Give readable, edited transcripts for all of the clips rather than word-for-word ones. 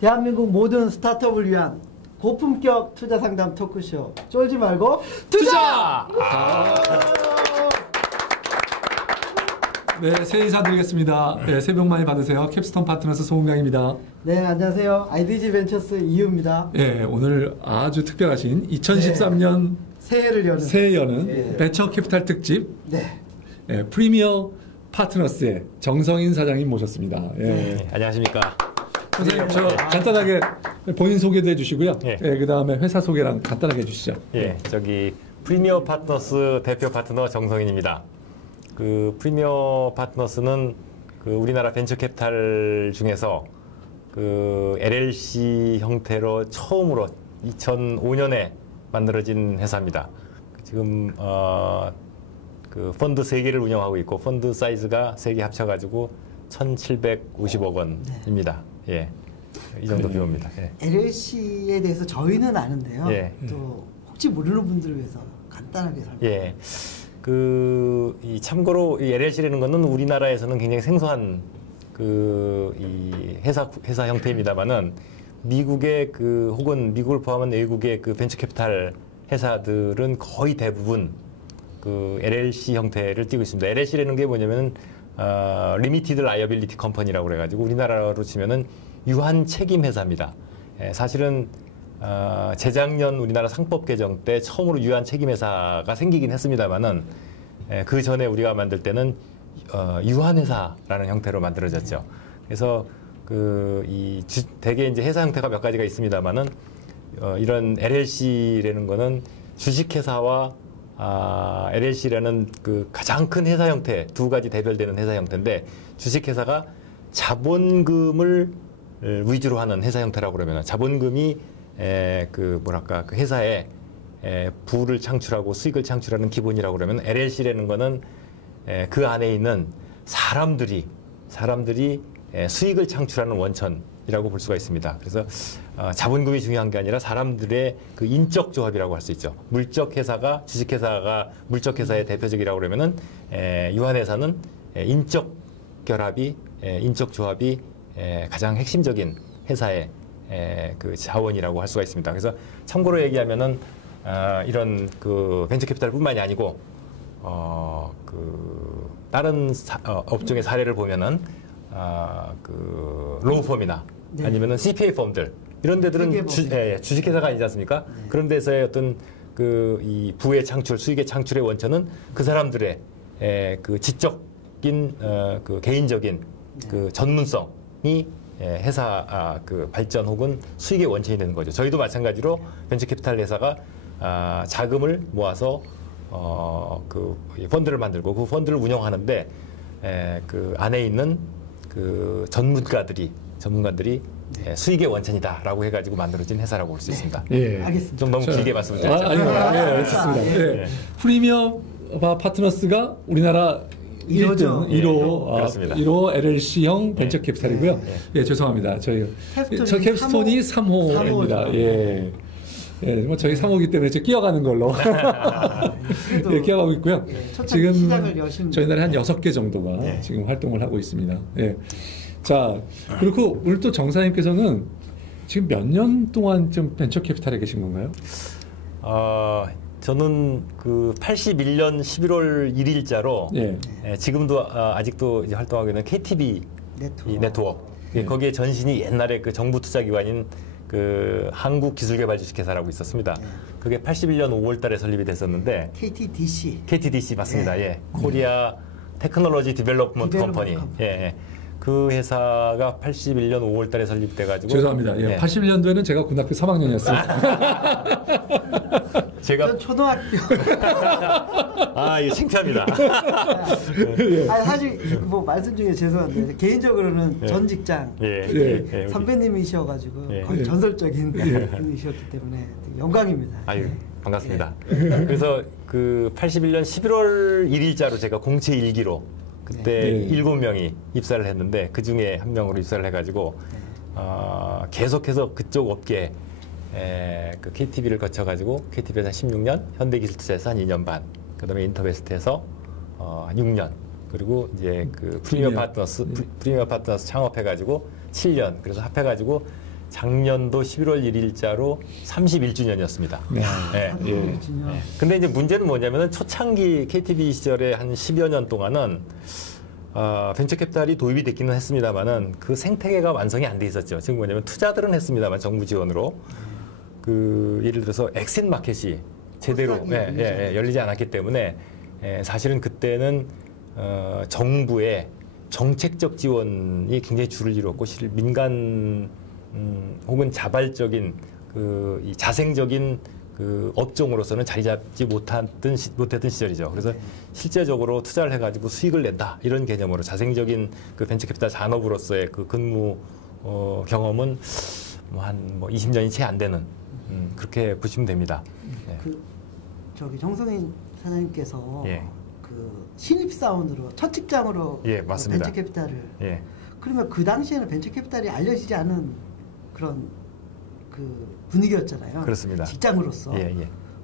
대한민국 모든 스타트업을 위한 고품격 투자 상담 토크쇼 쫄지 말고 투자! 네, 새해 인사드리겠습니다. 네, 새해 복 많이 받으세요. 캡스톤 파트너스 송은강입니다. 네, 안녕하세요. IDG 벤처스 이유입니다. 네, 오늘 아주 특별하신 2013년 새해 여는 벤처 캐피탈 특집 프리미어 파트너스의 정성인 사장님 모셨습니다. 네, 안녕하십니까. 선생님, 저 간단하게 본인 소개도 해주시고요. 그 다음에 회사 소개랑 간단하게 해주시죠. 저기 프리미어 파트너스 대표 파트너 정성인입니다. 그 프리미어 파트너스는 그 우리나라 벤처 캐피탈 중에서 그 LLC 형태로 처음으로 2005년에 만들어진 회사입니다. 지금 그 펀드 3개를 운영하고 있고 펀드 사이즈가 3개 합쳐가지고 1,750억 원입니다. 이 정도 규모입니다. LLC에 대해서 저희는 아는데요. 또 혹시 모르는 분들을 위해서 간단하게 설명해 주세요. 참고로 이 LLC라는 것은 우리나라에서는 굉장히 생소한 이 회사 형태입니다만은 미국의 혹은 미국을 포함한 외국의 벤처 캐피탈 회사들은 거의 대부분 LLC 형태를 띠고 있습니다. LLC라는 게 뭐냐면은 Limited Liability Company라고 그래가지고 우리나라로 치면은 유한 책임 회사입니다. 사실은 재작년 우리나라 상법 개정 때 처음으로 유한 책임 회사가 생기긴 했습니다만은 그 전에 우리가 만들 때는 유한 회사라는 형태로 만들어졌죠. 그래서 대개 이제 회사 형태가 몇 가지가 있습니다만은 이런 LLC라는 거는 주식회사와 LLC라는 가장 큰 회사 형태, 두 가지 대별되는 회사 형태인데 주식회사가 자본금을 위주로 하는 회사 형태라고 그러면 자본금이 회사에 부를 창출하고 수익을 창출하는 기본이라고 그러면 LLC라는 거는 그 안에 있는 사람들이 수익을 창출하는 원천이라고 볼 수가 있습니다. 그래서 자본금이 중요한 게 아니라 사람들의 인적 조합이라고 할 수 있죠. 물적 회사가 주식회사가 물적 회사의 대표적이라고 그러면은 유한회사는 인적 결합이 인적 조합이 가장 핵심적인 회사의 자원이라고 할 수가 있습니다. 그래서 참고로 얘기하면은 이런 벤처 캐피탈뿐만이 아니고 다른 업종의 사례를 보면은 로우펌이나 아니면은 CPA 펌들 이런 데들은 주식회사가 아니지 않습니까? 그런 데서의 어떤 이 부의 창출, 수익의 창출의 원천은 그 사람들의 지적인 개인적인 전문성이 회사 발전 혹은 수익의 원천이 되는 거죠. 저희도 마찬가지로 벤처 캐피탈 회사가 자금을 모아서 펀드를 만들고 그 펀드를 운영하는데 안에 있는 전문가들이 수익의 원천이다라고 해가지고 만들어진 회사라고 볼 수 있습니다. 알겠습니다. 좀 너무 길게 말씀드렸죠. 알겠습니다. 프리미어 파트너스가 우리나라 1등, 1호 LLC형 벤처 캐피탈이고요. 죄송합니다. 캡스톤이 3호입니다. 뭐 저희 3호기 때문에 끼어가는 걸로 끼어가고 있고요. 지금 저희 나라에 한 6개 정도가 지금 활동을 하고 있습니다. 자, 그리고 오늘 또 정사님께서는 지금 몇 년 동안 좀 벤처 캐피탈에 계신 건가요? 저는 81년 11월 1일자로 지금도 아직도 이제 활동하고 있는 KTB 네트워크. 거기에 전신이 옛날에 정부 투자기관인 한국기술개발 주식회사라고 있었습니다. 그게 81년 5월달에 설립이 됐었는데 KTDC 맞습니다. 코리아 테크놀로지 디벨롭먼트 컴퍼니. 그 회사가 81년 5월달에 설립돼가지고 죄송합니다. 81년도에는 제가 고등학교 3학년이었어요. 제가 초등학교. 이거 창피합니다. 사실 뭐 말씀 중에 죄송한데 개인적으로는 전 직장 선배님이셔가지고 거의 전설적인 분이셨기 때문에 영광입니다. 반갑습니다. 그래서 81년 11월 1일자로 제가 공채 1기로 그때 7명이 입사를 했는데 그 중에 한 명으로 입사를 해가지고 계속해서 그쪽 업계 KTB를 거쳐가지고 KTB에서 한 16년, 현대기술투자에서 한 2년 반, 그다음에 인터베스트에서 한 6년, 그리고 이제 프리미어 파트너스 창업해가지고 7년, 그래서 합해가지고 작년도 11월 1일자로 31주년이었습니다. 네. 네. 네. 근데 이제 문제는 뭐냐면은 초창기 KTB 시절에 한 10여 년 동안은 벤처캐피탈이 도입이 됐기는 했습니다만은 그 생태계가 완성이 안 돼 있었죠. 지금 뭐냐면 투자들은 했습니다만 정부 지원으로 그 예를 들어서 엑sit 마켓이 제대로 열리지 않았기 때문에 사실은 그때는 정부의 정책적 지원이 굉장히 줄을 이뤘고 민간 혹은 자발적인 이 자생적인 그 업종으로서는 자리 잡지 못했던 시절이죠. 그래서 실제적으로 투자를 해가지고 수익을 낸다 이런 개념으로 자생적인 그 벤처캐피탈 산업으로서의 그 근무 경험은 한 20년이 채 안 되는 그렇게 보시면 됩니다. 저기 정성인 사장님께서 그 신입사원으로 첫 직장으로 맞습니다. 벤처캐피탈을 그러면 그 당시에는 벤처캐피탈이 알려지지 않은 그런 그 분위기였잖아요. 그렇습니다. 직장으로서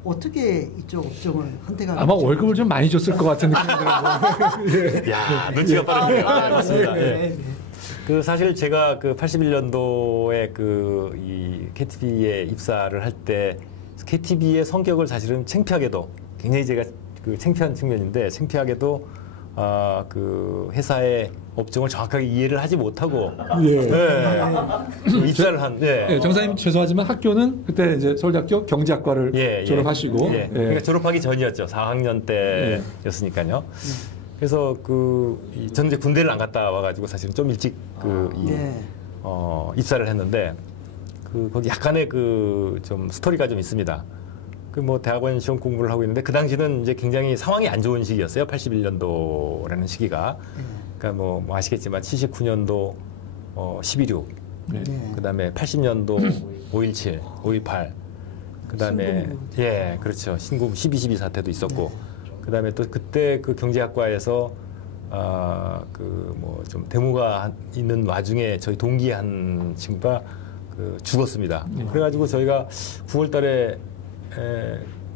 어떻게 이쪽 업종을 선택하게 아마 월급을 좀 많이 줬을 것 같은 느낌이 들어요. 야, 눈치가 빠르네요. 맞습니다. 그 사실 제가 그 81년도에 그 이 KTB에 입사를 할 때 KTB의 성격을 사실은 창피하게도 굉장히 제가 그 창피한 측면인데 창피하게도 그 회사의 업종을 정확하게 이해를 하지 못하고 입사를 한. 정사님 죄송하지만 학교는 그때 이제 서울대학교 경제학과를 졸업하시고 그러니까 졸업하기 전이었죠. 4학년 때였으니까요. 그래서 저는 이제 군대를 안 갔다 와가지고 사실은 좀 일찍 입사를 했는데 거기 약간의 좀 스토리가 좀 있습니다. 대학원 시험 공부를 하고 있는데 그 당시는 이제 굉장히 상황이 안 좋은 시기였어요. 81년도라는 시기가. 그러니까 뭐 아시겠지만 79년도 11.6, 그다음에 80년도 5.17, 5.18, 그다음에 그렇죠. 신구 12.12 사태도 있었고, 그다음에 또 그때 그 경제학과에서 좀 데모가 있는 와중에 저희 동기 한 친구가 죽었습니다. 그래가지고 저희가 9월달에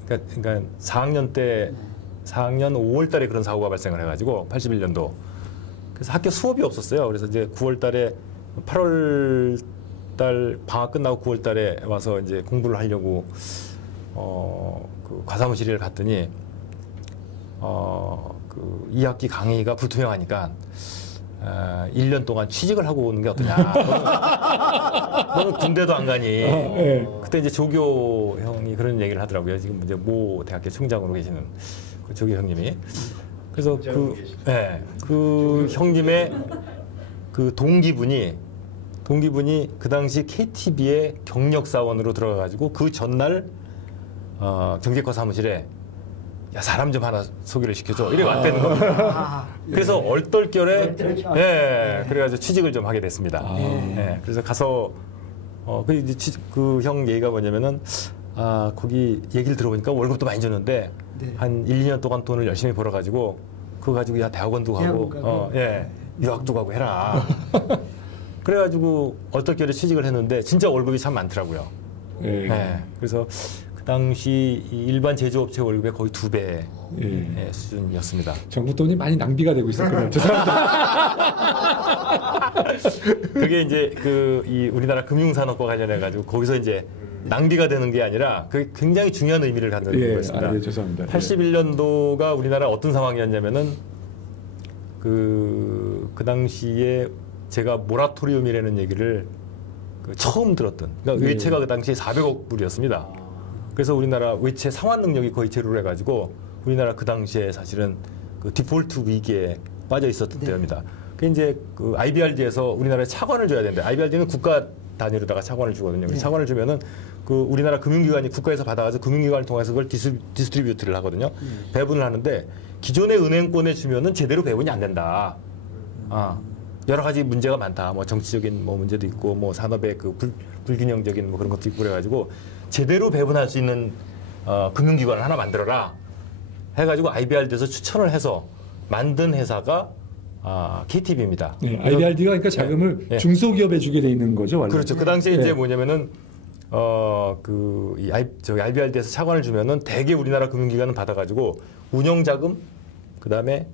그러니까 4학년 5월 달에 그런 사고가 발생을 해가지고 81년도. 그래서 학교 수업이 없었어요. 그래서 이제 9월 달에 8월 달 방학 끝나고 9월 달에 와서 이제 공부를 하려고 그 과사무실에 갔더니 2학기 강의가 불투명하니까 1년 동안 취직을 하고 오는 게 어떠냐. 너는 군대도 안 가니. 그때 이제 조교 형이 그런 얘기를 하더라고요. 지금 이제 모 대학교 총장으로 계시는 그 조교 형님이. 그래서 그 형님의 그 동기분이 그 당시 KTB의 경력 사원으로 들어가가지고 그 전날 경제과 사무실에 야, 사람 좀 하나 소개를 시켜줘. 이래 왔다는 겁니다. 그래서 얼떨결에, 그래가지고 취직을 좀 하게 됐습니다. 그래서 가서, 그 형 얘기가 뭐냐면은, 거기 얘기를 들어보니까 월급도 많이 줬는데, 한 1, 2년 동안 돈을 열심히 벌어가지고, 그거 가지고 야, 대학원도 가고, 유학도 가고 해라. 그래가지고 얼떨결에 취직을 했는데, 진짜 월급이 참 많더라고요. 그래서, 당시 일반 제조업체 월급의 거의 2배 수준이었습니다. 정부 돈이 많이 낭비가 되고 있었군요. 죄송합니다. 그게 이제 이 우리나라 금융산업과 관련해 가지고 거기서 이제 낭비가 되는 게 아니라 그게 굉장히 중요한 의미를 갖는 거였습니다. 죄송합니다. 81년도가 우리나라 어떤 상황이었냐면은 그 당시에 제가 모라토리움이라는 얘기를 처음 들었던. 그러니까 외채가 그 당시에 400억 불이었습니다. 그래서 우리나라 외채 상환 능력이 거의 제로를 해가지고 우리나라 그 당시에 사실은 그 디폴트 위기에 빠져 있었던 때입니다. 그 이제 그 IBRD에서 우리나라에 차관을 줘야 되는데 IBRD는 국가 단위로다가 차관을 주거든요. 차관을 주면은 그 우리나라 금융기관이 국가에서 받아가지고 금융기관을 통해서 그걸 디스트리뷰트를 하거든요. 배분을 하는데 기존의 은행권에 주면은 제대로 배분이 안 된다. 여러 가지 문제가 많다. 뭐 정치적인 뭐 문제도 있고 뭐 산업의 그 불균형적인 뭐 그런 것도 있고 그래가지고. 제대로 배분할 수 있는 금융기관을 하나 만들어라 해가지고 IBRD에서 추천을 해서 만든 회사가 KTB입니다. IBRD가 그러니까 자금을 중소기업에 주게 돼 있는 거죠, 원래. 그렇죠. 그 당시에 이제 뭐냐면은 IBRD에서 차관을 주면은 대개 우리나라 금융기관은 받아가지고 운영자금, 그다음에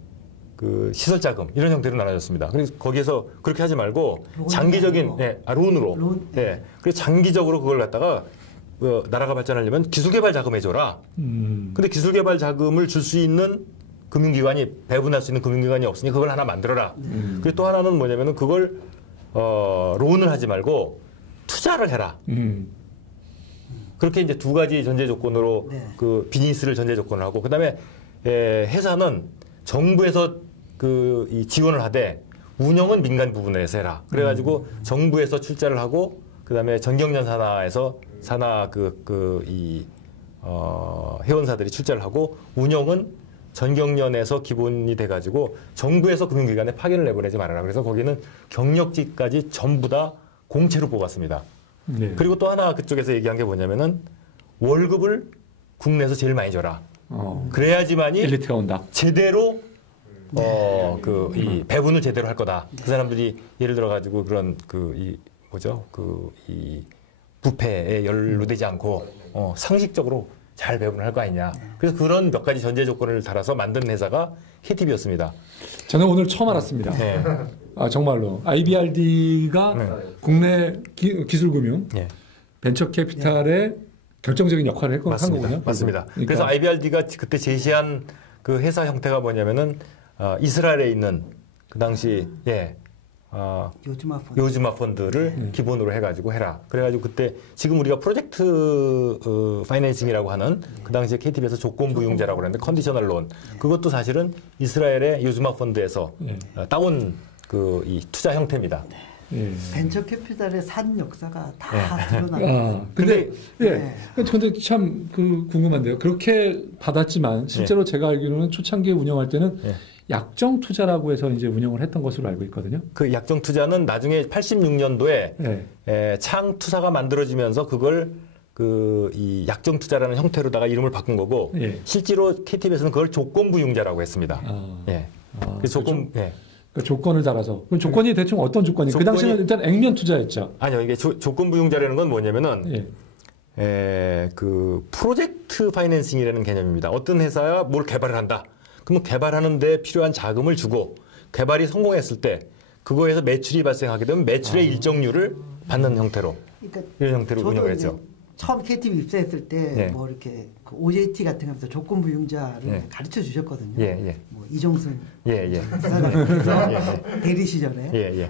그 시설 자금 이런 형태로 나눠졌습니다. 그래서 거기에서 그렇게 하지 말고 장기적인 론으로. 예. 그래서 장기적으로 그걸 갖다가 나라가 발전하려면 기술개발 자금 해줘라. 근데 기술개발 자금을 줄 수 있는 금융기관이 배분할 수 있는 금융기관이 없으니 그걸 하나 만들어라. 그리고 또 하나는 뭐냐면은 그걸 론을 하지 말고 투자를 해라. 그렇게 이제 두 가지 전제 조건으로 그 비즈니스를 전제 조건을 하고 그다음에 회사는 정부에서 이 지원을 하되 운영은 민간 부분에서 해라. 그래가지고 정부에서 출자를 하고 그다음에 전경련 산하에서 회원사들이 출자를 하고 운영은 전경련에서 기본이 돼가지고 정부에서 금융기관에 파견을 내보내지 말아라. 그래서 거기는 경력직까지 전부 다 공채로 뽑았습니다. 네. 그리고 또 하나 그쪽에서 얘기한 게 뭐냐면은 월급을 국내에서 제일 많이 줘라. 그래야지만이 엘리트가 온다. 제대로 이 배분을 제대로 할 거다. 그 사람들이 예를 들어가지고 그런 이 부패에 연루되지 않고 상식적으로 잘 배분을 할 거 아니냐. 그래서 그런 몇 가지 전제 조건을 달아서 만든 회사가 KTB였습니다. 저는 오늘 처음 알았습니다. 네. 정말로 IBRD가 국내 기술금융 벤처 캐피탈의 결정적인 역할을 한 거군요. 맞습니다. 그러니까. 그래서 IBRD가 그때 제시한 그 회사 형태가 뭐냐면은 이스라엘에 있는 그 당시 요즈마 펀드를 기본으로 해가지고 해라. 그래가지고 그때 지금 우리가 프로젝트 파이낸싱이라고 하는 그 당시에 KTB에서 조건부융자라고 그러는데 컨디셔널 론 그것도 사실은 이스라엘의 요즈마 펀드에서 따온 이 투자 형태입니다. 벤처 캐피탈의 산 역사가 다 드러나요. 근데 참 궁금한데요. 그렇게 받았지만 실제로 제가 알기로는 초창기에 운영할 때는 약정 투자라고 해서 이제 운영을 했던 것으로 알고 있거든요. 그 약정 투자는 나중에 86년도에 창 투사가 만들어지면서 그걸 이 약정 투자라는 형태로다가 이름을 바꾼 거고 실제로 KTB에서는 그걸 조건부융자라고 했습니다. 그래서 그 조건을 달아서. 그럼 조건이 대충 어떤 조건이? 그 당시는 일단 액면 투자였죠. 아니요, 이게 조건부융자라는 건 뭐냐면은 그 프로젝트 파이낸싱이라는 개념입니다. 어떤 회사가 뭘 개발을 한다. 그러면 개발하는 데 필요한 자금을 주고 개발이 성공했을 때 그거에서 매출이 발생하게 되면 매출의 일정률을 받는 형태로 이런 형태로 운영을 했죠. 처음 KTB 입사했을 때 뭐 이렇게 그 OJT 같은 거에서 조건부융자를 가르쳐 주셨거든요. 뭐 이종순 대리 시절에.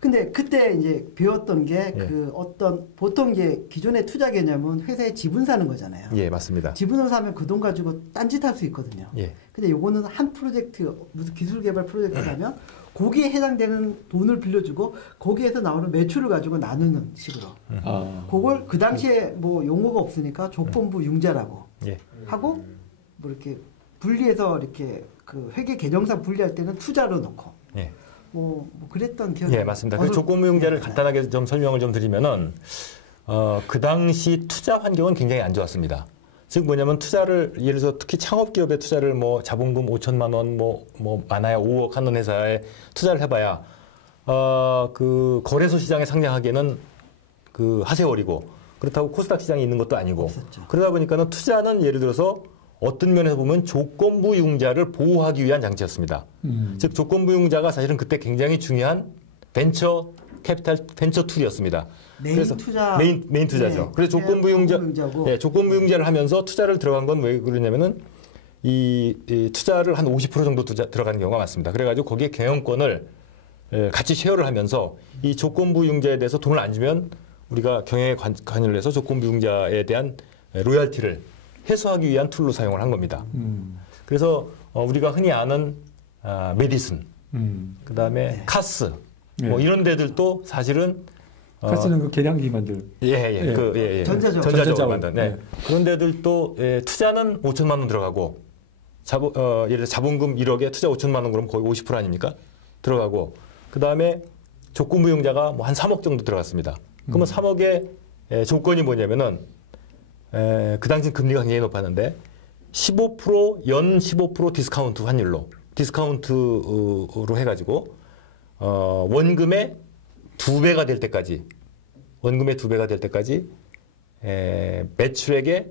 근데 그때 이제 배웠던 게 그 어떤 보통 이제 기존의 투자 개념은 회사에 지분 사는 거잖아요. 맞습니다. 지분을 사면 그 돈 가지고 딴짓할 수 있거든요. 근데 요거는 한 프로젝트 무슨 기술 개발 프로젝트 가면 거기에 해당되는 돈을 빌려주고 거기에서 나오는 매출을 가지고 나누는 식으로. 그걸 그 당시에 뭐 용어가 없으니까 조건부 융자라고 하고 뭐 이렇게 분리해서 이렇게 그 회계 개정상 분리할 때는 투자로 넣고. 뭐 그랬던 기억이. 맞습니다. 그 조건부융자를 간단하게 좀 설명을 좀 드리면은 그 당시 투자 환경은 굉장히 안 좋았습니다. 즉 뭐냐면 투자를 예를 들어서 특히 창업 기업의 투자를 뭐 자본금 5천만 원 뭐 많아야 5억 하는 회사에 투자를 해봐야 그 거래소 시장에 상장하기에는 그 하세월이고 그렇다고 코스닥 시장에 있는 것도 아니고 없었죠. 그러다 보니까는 투자는 예를 들어서 어떤 면에서 보면 조건부융자를 보호하기 위한 장치였습니다. 즉 조건부융자가 사실은 그때 굉장히 중요한 벤처 캐피탈 벤처 툴이었습니다. 메인 투자 메인 투자죠. 그래서 조건부융자를 하면서 투자를 들어간 건 왜 그러냐면은 이 투자를 한 50% 정도 들어가는 경우가 많습니다. 그래가지고 거기에 경영권을 같이 쉐어를 하면서 이 조건부융자에 대해서 돈을 안 주면 우리가 경영에 관여를 해서 조건부융자에 대한 로열티를 해소하기 위한 툴로 사용을 한 겁니다. 그래서 우리가 흔히 아는 메디슨, 그다음에 카스, 뭐 이런 데들도 사실은 카스는 그 계량기 만들. 전자적으로 만든. 그런 데들도 투자는 5천만 원 들어가고 예를 들어 자본금 1억에 투자 5천만 원 그러면 거의 50% 아닙니까? 들어가고 그다음에 조건부융자가 뭐 한 3억 정도 들어갔습니다. 그러면 3억의 조건이 뭐냐면은 그 당시 금리가 굉장히 높았는데 15% 연 15% 디스카운트 환율로 디스카운트로 해가지고 원금의 2배가 될 때까지 매출액의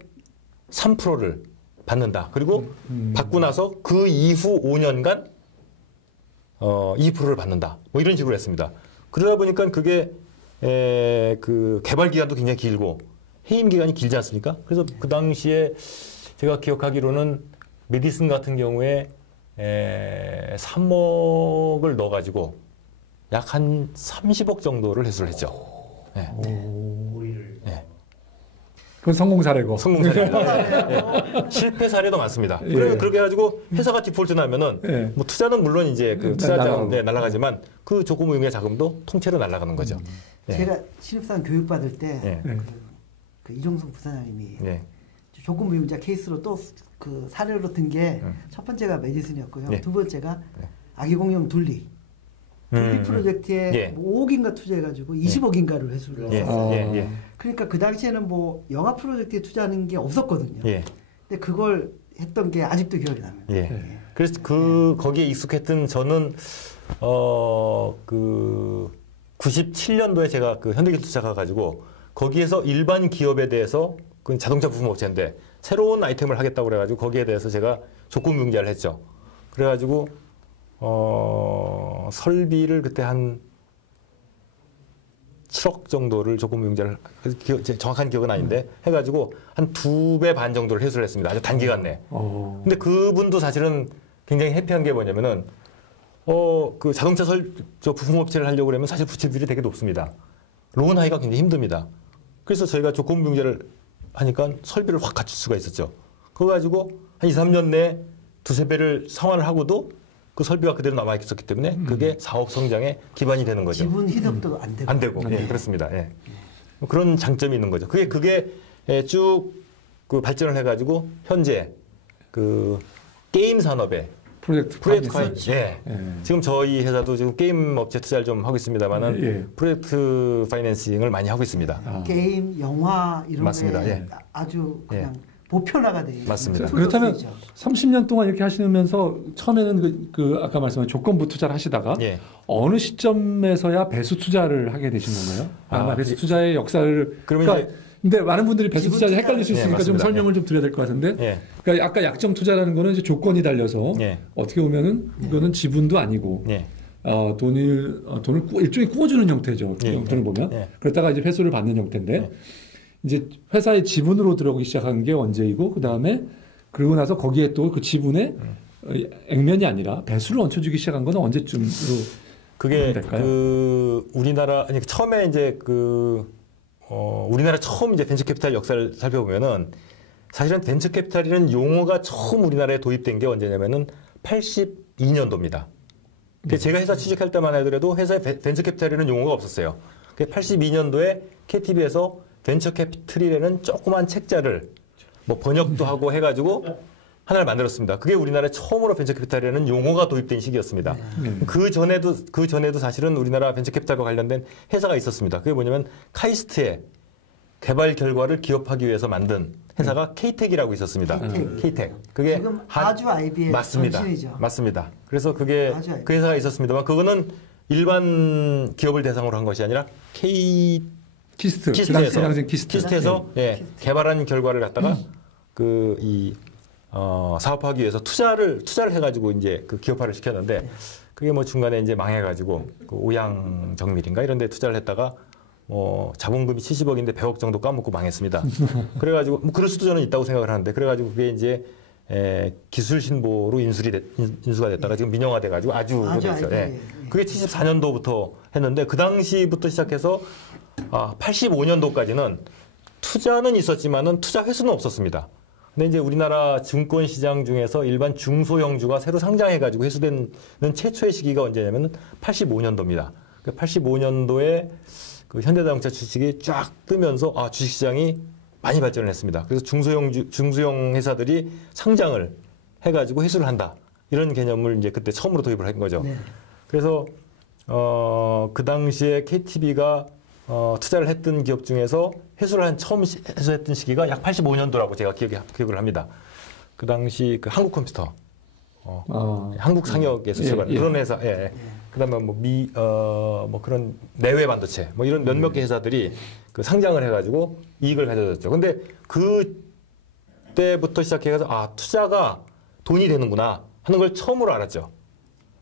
3%를 받는다. 그리고 받고 나서 그 이후 5년간 20%를 받는다. 뭐 이런 식으로 했습니다. 그러다 보니까 그게 그 개발 기간도 굉장히 길고 해임 기간이 길지 않습니까? 그래서 그 당시에 제가 기억하기로는 메디슨 같은 경우에 3억을 넣어가지고 약 한 30억 정도를 회수를 했죠. 네. 네. 그건 성공 사례고. 성공 사례입니다. 네. 실패 사례도 많습니다. 예. 그렇게 해가지고 회사가 디폴트 나면은 예. 뭐 투자는 물론 이제 그 투자자금 날아가지만 그 조건부용의 자금도 통째로 날아가는 거죠. 예. 제가 신입사원 교육 받을 때 예. 그 이종성 부사장님이 예. 조건부용자 케이스로 또 그 사례로 든 게 첫 번째가 메디슨이었고요. 예. 두 번째가 아기공룡 둘리. 둘리 프로젝트에 예. 뭐 5억인가 투자해가지고 20억인가를 회수를 했어요. 예. 그러니까 그 당시에는 뭐 영화 프로젝트에 투자하는 게 없었거든요. 예. 근데 그걸 했던 게 아직도 기억이 납니다. 예. 그래서 거기에 익숙했던 저는 그 97년도에 제가 그 현대기술 투자가가지고 거기에서 일반 기업에 대해서 그 자동차 부품업체인데 새로운 아이템을 하겠다고 그래가지고 거기에 대해서 제가 조건부용자를 했죠. 그래가지고 설비를 그때 한 7억 정도를 조건부용자를 정확한 기억은 아닌데 해가지고 한 2배 반 정도를 회수를 했습니다. 아주 단기간 내에. 근데 그분도 사실은 굉장히 해피한 게 뭐냐면은 그 자동차 부품업체를 하려고 그러면 사실 부채비율이 되게 높습니다. 론 하기가 굉장히 힘듭니다. 그래서 저희가 조건부용자를 하니까 설비를 확 갖출 수가 있었죠. 그거 가지고 한 2, 3년 내에 2~3배를 상환을 하고도 그 설비가 그대로 남아 있었기 때문에 그게 사업 성장의 기반이 되는 거죠. 지분 희석도 안 되고. 예, 그렇습니다. 예. 그런 장점이 있는 거죠. 그게 쭉 그 발전을 해가지고 현재 그 게임 산업에 프로젝트 파이낸스. 예. 지금 저희 회사도 지금 게임 업체 투자를 좀 하고 있습니다만은 프로젝트 파이낸싱을 많이 하고 있습니다. 게임, 영화 이런 맞습니다. 게 아주 그냥 보편화가 되어 있는 맞습니다. 그렇다면 30년 동안 이렇게 하시면서 처음에는 그 아까 말씀하신 조건부 투자를 하시다가 어느 시점에서야 배수 투자를 하게 되신 건가요? 아마 배수 투자의 역사를 그러니까 근데 많은 분들이 배수 투자를 헷갈릴 수 있으니까 좀 설명을 좀 드려야 될 것 같은데 그러니까 아까 약정 투자라는 거는 이제 조건이 달려서 어떻게 보면은 이거는 지분도 아니고 돈을 일종의 꾸어주는 형태죠. 돈을 보면 그러다가 이제 회수를 받는 형태인데 이제 회사의 지분으로 들어오기 시작한 게 언제이고 그다음에 그러고 나서 거기에 또 그 지분에 액면이 아니라 배수를 얹혀주기 시작한 건 언제쯤으로 그게 될까요? 그 우리나라 아니 처음에 이제 우리나라 처음 이제 벤처캐피탈 역사를 살펴보면은 사실은 벤처캐피탈이라는 용어가 처음 우리나라에 도입된 게 언제냐면은 82년도입니다. 제가 회사 취직할 때만 하더라도 회사에 벤처캐피탈이라는 용어가 없었어요. 82년도에 KTB에서 벤처캐피탈이라는 조그만 책자를 뭐 번역도 하고 해가지고 하나를 만들었습니다. 그게 우리나라에 처음으로 벤처캐피탈이라는 용어가 도입된 시기였습니다. 그 전에도 사실은 우리나라 벤처캐피탈과 관련된 회사가 있었습니다. 그게 뭐냐면 카이스트의 개발 결과를 기업하기 위해서 만든 회사가 K-Tech이라고 있었습니다. K-Tech. 그게 지금 아주 IB의 전신이죠. 맞습니다. 그래서 그게 그 회사가 있었습니다만 그거는 일반 기업을 대상으로 한 것이 아니라 키스트에서 개발한 결과를 갖다가 사업하기 위해서 투자를 해가지고 이제 그 기업화를 시켰는데 그게 뭐 중간에 이제 망해가지고 그 오양정밀인가 이런 데 투자를 했다가 자본금이 70억인데 100억 정도 까먹고 망했습니다. 그래가지고 뭐 그럴 수도 저는 있다고 생각을 하는데 그래가지고 그게 이제 기술 신보로 인수가 됐다가 지금 민영화돼가지고 아주 오래됐어요. 그게 74년도부터 했는데 그 당시부터 시작해서 85년도까지는 투자는 있었지만은 투자 회수는 없었습니다. 근데 이제 우리나라 증권 시장 중에서 일반 중소형주가 새로 상장해가지고 회수되는 최초의 시기가 언제냐면은 85년도입니다. 85년도에 그 현대자동차 주식이 쫙 뜨면서 주식시장이 많이 발전을 했습니다. 그래서 중소형 회사들이 상장을 해가지고 회수를 한다. 이런 개념을 이제 그때 처음으로 도입을 한 거죠. 그래서 그 당시에 KTB가 투자를 했던 기업 중에서 회수를 처음 회수했던 시기가 약 85년도라고 제가 기억을 합니다. 그 당시 그 한국컴퓨터, 한국상역에서 출발한 그런 회사, 그다음에 뭐 그런 내외 반도체, 뭐 이런 몇몇 개 회사들이 그 상장을 해가지고 이익을 가져줬죠. 근데 그때 그때부터 시작해서 아 투자가 돈이 되는구나 하는 걸 처음으로 알았죠.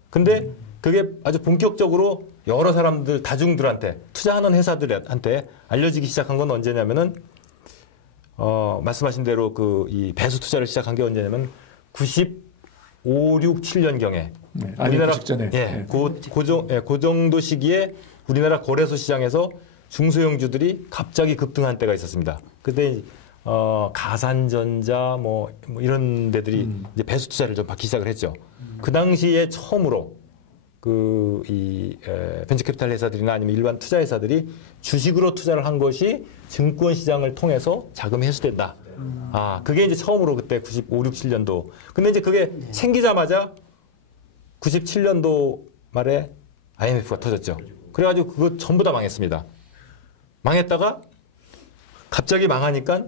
근데 그게 아주 본격적으로 여러 사람들 다중들한테 투자하는 회사들한테 알려지기 시작한 건 언제냐면은 말씀하신 대로 그 이 배수 투자를 시작한 게 언제냐면 95, 6, 7년 경에 네, 우리나라 직전에 그 정도 시기에 우리나라 거래소 시장에서 중소형주들이 갑자기 급등한 때가 있었습니다. 그때 가산전자 뭐 이런 데들이 이제 배수 투자를 좀 받기 시작을 했죠. 그 당시에 처음으로 벤처캐피탈 회사들이나 아니면 일반 투자 회사들이 주식으로 투자를 한 것이 증권 시장을 통해서 자금이 회수된다. 그게 이제 처음으로 그때 95, 6, 7년도. 근데 이제 그게 생기자마자 97년도 말에 IMF가 터졌죠. 그래가지고 그거 전부 다 망했습니다. 망했다가 갑자기 망하니까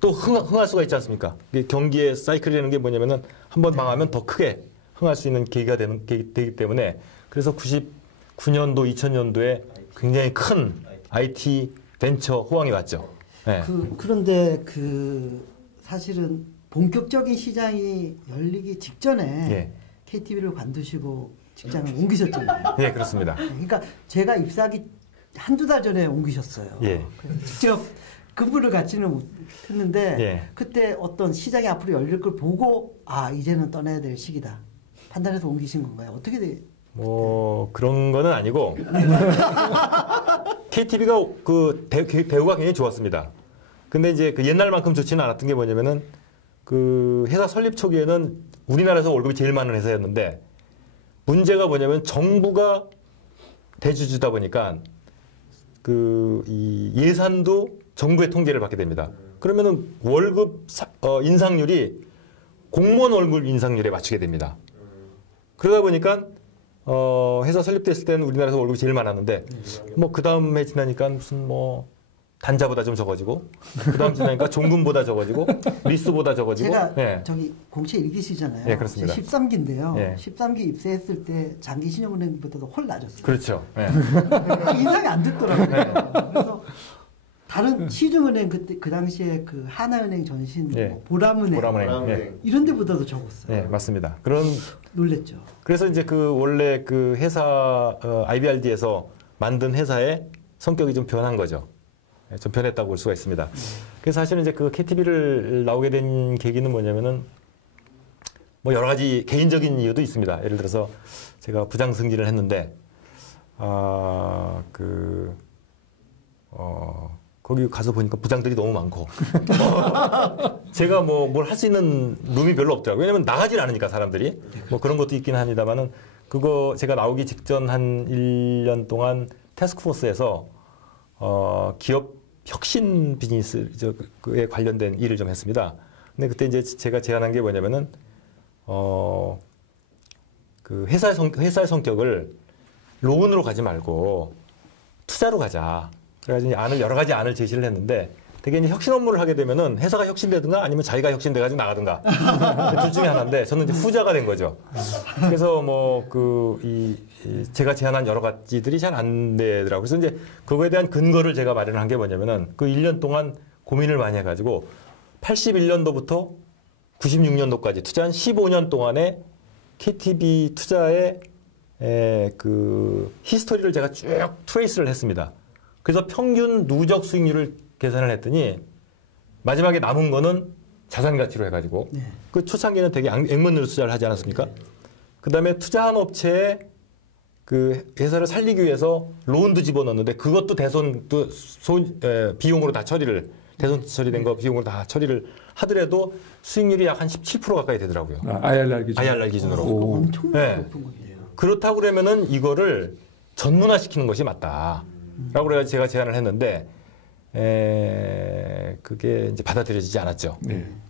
또 흥할 수가 있지 않습니까? 경기의 사이클이라는 게 뭐냐면은 한번 망하면 더 크게 흥할 수 있는 계기가 되기 때문에 그래서 99년도, 2000년도에 굉장히 큰 IT 벤처 호황이 왔죠. 네. 그런데 사실은 본격적인 시장이 열리기 직전에 KTB를 관두시고 직장을 옮기셨잖아요. 네, 그렇습니다. 그러니까 제가 입사하기 한두 달 전에 옮기셨어요. 그래서 직접 근무를 갖지는 못했는데 그때 어떤 시장이 앞으로 열릴 걸 보고 이제는 떠나야 될 시기다 판단해서 옮기신 건가요? 어떻게 그런 거는 아니고 KTB가 그 대우가 굉장히 좋았습니다. 근데 이제 그 옛날만큼 좋지는 않았던 게 뭐냐면은 그 회사 설립 초기에는 우리나라에서 월급이 제일 많은 회사였는데 문제가 뭐냐면 정부가 대주주다 보니까 이 예산도 정부의 통제를 받게 됩니다. 그러면은 월급 인상률이 공무원 월급 인상률에 맞추게 됩니다. 그러다 보니까 회사 설립됐을 때는 우리나라에서 월급이 제일 많았는데 뭐 그 다음에 지나니까 무슨 뭐 단자보다 좀 적어지고 그 다음 지나니까 종금보다 적어지고 리스보다 적어지고 제가 저기 공채 1기시잖아요. 네, 그렇습니다. 13기인데요. 13기 입사했을 때 장기 신용은행보다도 훨 낮았어요. 그렇죠. 인상이 안 됐더라고요. 그래서 다른 시중은행 그 당시에 그 하나은행 전신 보람은행 이런 데보다도 적었어요. 네, 맞습니다. 놀랬죠. 그래서 이제 원래 그 회사 IBRD에서 만든 회사의 성격이 좀 변한 거죠. 좀 변했다고 볼 수가 있습니다. 그래서 사실은 이제 그 KTB를 나오게 된 계기는 뭐냐면은 뭐 여러 가지 개인적인 이유도 있습니다. 예를 들어서 제가 부장 승진을 했는데 거기 가서 보니까 부장들이 너무 많고 제가 뭐 뭘 할 수 있는 룸이 별로 없더라고요. 왜냐면 나가질 않으니까 사람들이 뭐 그런 것도 있긴 합니다만은 그거 제가 나오기 직전 한 1년 동안 태스크포스에서 기업 혁신 비즈니스에 관련된 일을 좀 했습니다. 근데 그때 이제 제가 제안한 게 뭐냐면은 그 회사의 성격을 로운으로 가지 말고 투자로 가자. 그래가지고 여러 가지 안을 제시를 했는데 되게 이제 혁신 업무를 하게 되면은 회사가 혁신되든가 아니면 자기가 혁신돼가지고 나가든가 둘 중에 하나인데 저는 이제 후자가 된 거죠. 그래서 뭐 제가 제안한 여러 가지들이 잘 안 되더라고요. 그래서 이제 그거에 대한 근거를 제가 마련한 게 뭐냐면은 그 1년 동안 고민을 많이 해가지고 81년도부터 96년도까지 투자한 15년 동안에 KTB 투자의 그 히스토리를 제가 쭉 트레이스를 했습니다. 그래서 평균 누적 수익률을 계산을 했더니 마지막에 남은 거는 자산 가치로 해가지고 그 초창기에는 되게 액면으로 투자를 하지 않았습니까? 그 다음에 투자한 업체에 그 회사를 살리기 위해서 로운도 집어넣었는데 그것도 비용으로 다 대손 처리된 거 비용으로 다 처리를 하더라도 수익률이 약 한 17% 가까이 되더라고요. IRR 기준으로. 엄청나게 높은 건데요. 그렇다고 그러면은 이거를 전문화시키는 것이 맞다라고 그래서 제가 제안을 했는데 그게 이제 받아들여지지 않았죠.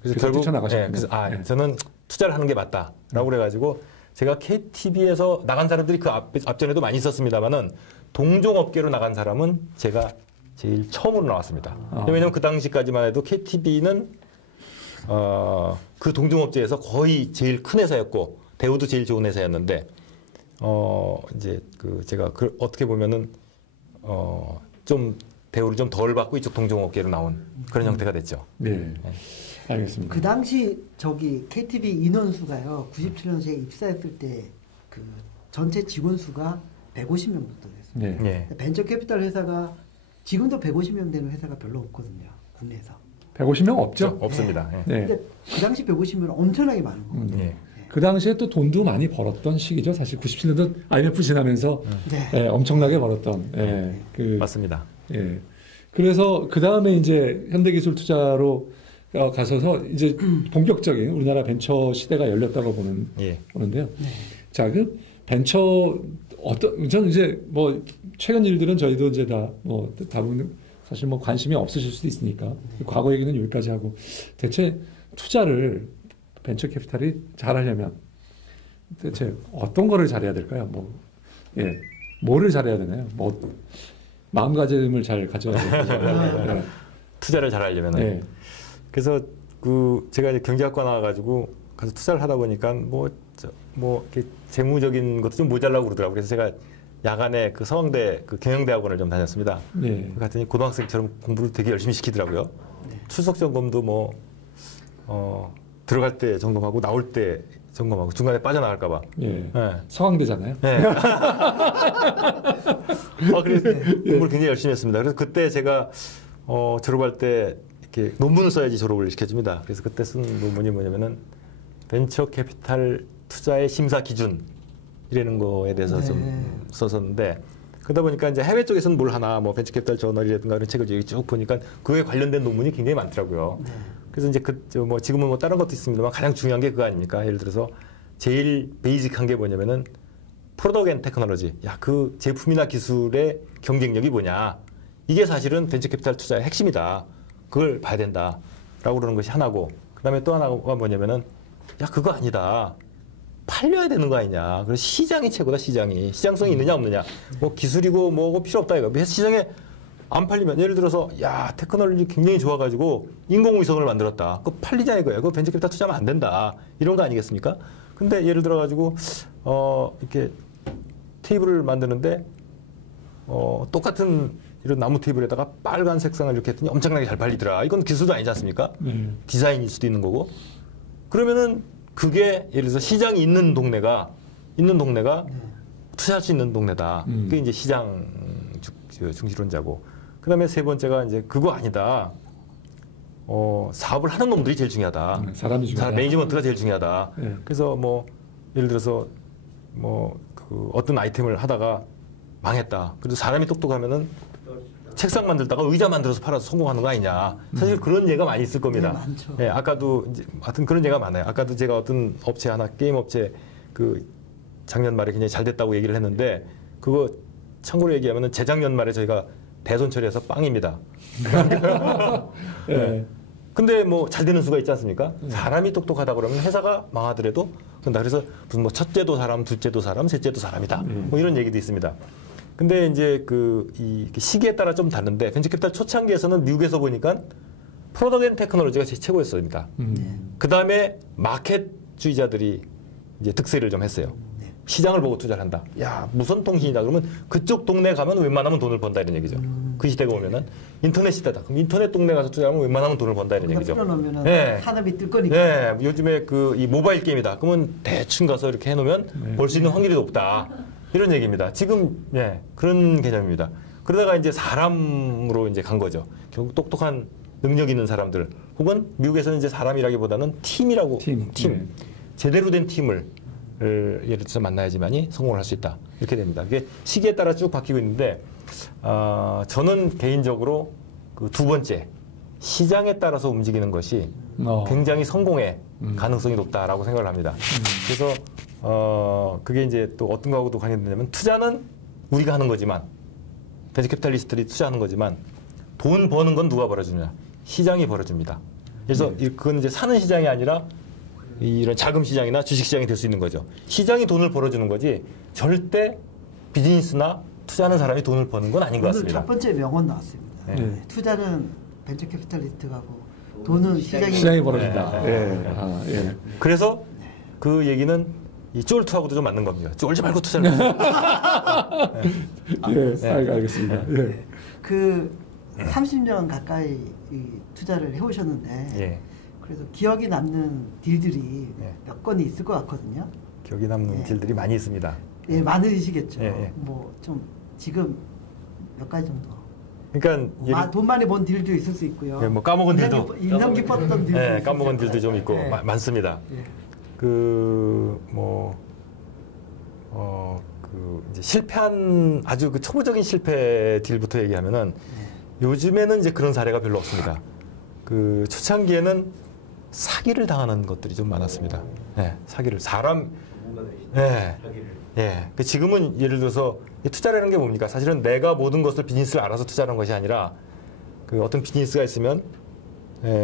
그래서 결국 저는 투자를 하는 게 맞다라고 그래가지고 제가 KTB에서 나간 사람들이 그 앞전에도 많이 있었습니다만은 동종업계로 나간 사람은 제가 제일 처음으로 나왔습니다. 왜냐하면 그 당시까지만 해도 KTB는 그 동종업체에서 거의 제일 큰 회사였고 대우도 제일 좋은 회사였는데 이제 제가 어떻게 보면은 좀 대우를 좀 덜 받고 이쪽 동종업계로 나온 그런 형태가 됐죠. 네. 알겠습니다. 그 당시 저기 KTB 인원수가요. 97년도에 입사했을 때 그 전체 직원 수가 150명 정도 됐습니다. 네. 벤처 캐피탈 회사가 지금도 150명 되는 회사가 별로 없거든요. 국내에서. 150명 없죠? 없습니다. 네. 근데 그 당시 150명은 엄청나게 많은 거거든요. 네. 그 당시에 또 돈도 많이 벌었던 시기죠. 사실 97년도 IMF 지나면서 엄청나게 벌었던. 맞습니다. 그래서 그 다음에 이제 현대기술 투자로 가서서 이제 본격적인 우리나라 벤처 시대가 열렸다고 보는데요. 자, 그 벤처 저는 이제 뭐 최근 일들은 저희도 이제 다분 사실 뭐 관심이 없으실 수도 있으니까 과거 얘기는 여기까지 하고 대체 투자를 벤처 캐피탈이 잘하려면 대체 어떤 거를 잘해야 될까요? 뭐를 잘해야 되나요? 마음가짐을 잘 가져야 되나요? 투자를 잘하려면. 그래서 제가 이제 경제학과 나와가지고 가서 투자를 하다 보니까 이렇게 재무적인 것도 좀 모자라고 그러더라고요. 그래서 제가 야간에 그 서강대 그 경영대학원을 좀 다녔습니다. 그랬더니 고등학생처럼 공부를 되게 열심히 시키더라고요. 출석 점검도 들어갈 때 점검하고 나올 때 점검하고 중간에 빠져나갈까봐. 서강대잖아요. 그래서 공부를 굉장히 열심히 했습니다. 그래서 그때 제가 졸업할 때 이렇게 논문을 써야지 졸업을 시켜줍니다. 그래서 그때 쓴 논문이 뭐냐면은 벤처 캐피탈 투자의 심사 기준 이라는 거에 대해서 좀 썼었는데 그러다 보니까 이제 해외 쪽에서는 뭘 하나 벤처 캐피탈 저널이라든가 이런 책을 쭉 보니까 그에 관련된 논문이 굉장히 많더라고요. 그래서 이제 지금은 다른 것도 있습니다만 가장 중요한 게 그거 아닙니까? 예를 들어서 제일 베이직한 게 뭐냐면은 프로덕트 앤 테크놀로지. 그 제품이나 기술의 경쟁력이 뭐냐. 이게 사실은 벤처 캐피탈 투자의 핵심이다. 그걸 봐야 된다라고 그러는 것이 하나고 그다음에 또 하나가 뭐냐면은 그거 아니다. 팔려야 되는 거 아니냐. 그래서 시장이 최고다. 시장성이 있느냐 없느냐. 기술이고 뭐고 필요 없다 이거. 시장에 안 팔리면 예를 들어서 테크놀로지 굉장히 좋아가지고 인공위성을 만들었다. 그거 팔리자 이거예요. 그거 벤처 캐피탈 투자하면 안 된다. 이런 거 아니겠습니까? 근데 예를 들어가지고 이렇게 테이블을 만드는데 똑같은 이런 나무 테이블에다가 빨간 색상을 이렇게 했더니 엄청나게 잘 팔리더라. 이건 기술도 아니지 않습니까? 디자인일 수도 있는 거고. 그러면은 그게 예를 들어서 시장이 있는 동네가 투자할 수 있는 동네다. 그게 이제 시장 중시론자고. 그다음에 세 번째가 이제 그거 아니다. 사업을 하는 놈들이 제일 중요하다. 사람이 중요하다. 매니지먼트가 제일 중요하다. 그래서 예를 들어서 어떤 아이템을 하다가 망했다. 그래도 사람이 똑똑하면은 책상 만들다가 의자 만들어서 팔아서 성공하는 거 아니냐. 사실 그런 예가 많이 있을 겁니다. 많죠. 아까도 이제 하여튼 그런 예가 많아요. 아까도 제가 어떤 업체 하나 게임 업체 작년 말에 굉장히 잘 됐다고 얘기를 했는데 그거 참고로 얘기하면은 재작년 말에 저희가 대손 처리해서 빵입니다. 근데 잘 되는 수가 있지 않습니까? 사람이 똑똑하다 그러면 회사가 망하더라도 그런다. 그래서 무슨 첫째도 사람, 둘째도 사람, 셋째도 사람이다. 이런 얘기도 있습니다. 근데 이제 이 시기에 따라 좀 다른데 벤처 캐피탈 초창기에서는 미국에서 보니까 프로덕트 앤 테크놀로지가 최고였습니다. 그 다음에 마켓주의자들이 이제 득세를 좀 했어요. 시장을 보고 투자를 한다. 무선 통신이다 그러면 그쪽 동네 가면 웬만하면 돈을 번다 이런 얘기죠. 그 시대가 오면은 인터넷 시대다. 그럼 인터넷 동네 가서 투자하면 웬만하면 돈을 번다 이런 얘기죠. 풀어놓으면 산업이 뜰 거니까. 요즘에 이 모바일 게임이다. 그러면 대충 가서 이렇게 해놓으면 벌 수 있는 확률이 높다. 이런 얘기입니다. 지금 그런 개념입니다. 그러다가 이제 사람으로 이제 간 거죠. 결국 똑똑한 능력 있는 사람들 혹은 미국에서는 이제 사람이라기보다는 팀이라고 팀. 제대로 된 팀을 예를 들어서 만나야지만이 성공을 할 수 있다. 이렇게 됩니다. 이게 시기에 따라 쭉 바뀌고 있는데 저는 개인적으로 두 번째 시장에 따라서 움직이는 것이 굉장히 성공의 가능성이 높다라고 생각을 합니다. 그래서 그게 이제 또 어떤 거하고도 관련되냐면 투자는 우리가 하는 거지만 벤처 캐피탈리스트들이 투자하는 거지만 돈 버는 건 누가 벌어주냐? 시장이 벌어줍니다. 그래서 그건 이제 사는 시장이 아니라 이런 자금 시장이나 주식 시장이 될 수 있는 거죠. 시장이 돈을 벌어주는 거지 절대 비즈니스나 투자하는 사람이 돈을 버는 건 아닌 것 같습니다. 첫 번째 명언 나왔습니다. 투자는 벤처 캐피탈리스트가 하고 돈은 시장이 벌어준다. 그래서 그 얘기는 이 쫄투하고도 좀 맞는 겁니다. 쫄지 말고 투자를 하세요. 알겠습니다. 그 30년 가까이 투자를 해오셨는데 그래서 기억이 남는 딜들이 몇 건이 있을 것 같거든요. 기억이 남는 딜들이 많이 있습니다. 예, 많으시겠죠. 뭐 좀 지금 몇 가지 정도. 그러니까 돈 많이 번 딜도 있을 수 있고요. 뭐 까먹은 딜도 인상 깊었던 딜도 까먹은 딜도 좀 있고 많습니다. 이제 실패한 아주 그 초보적인 실패 딜부터 얘기하면은 요즘에는 이제 그런 사례가 별로 없습니다. 그 초창기에는 사기를 당하는 것들이 좀 많았습니다. 사기를 지금은 예를 들어서 투자라는 게 뭡니까? 사실은 내가 모든 것을 비즈니스를 알아서 투자하는 것이 아니라 그 어떤 비즈니스가 있으면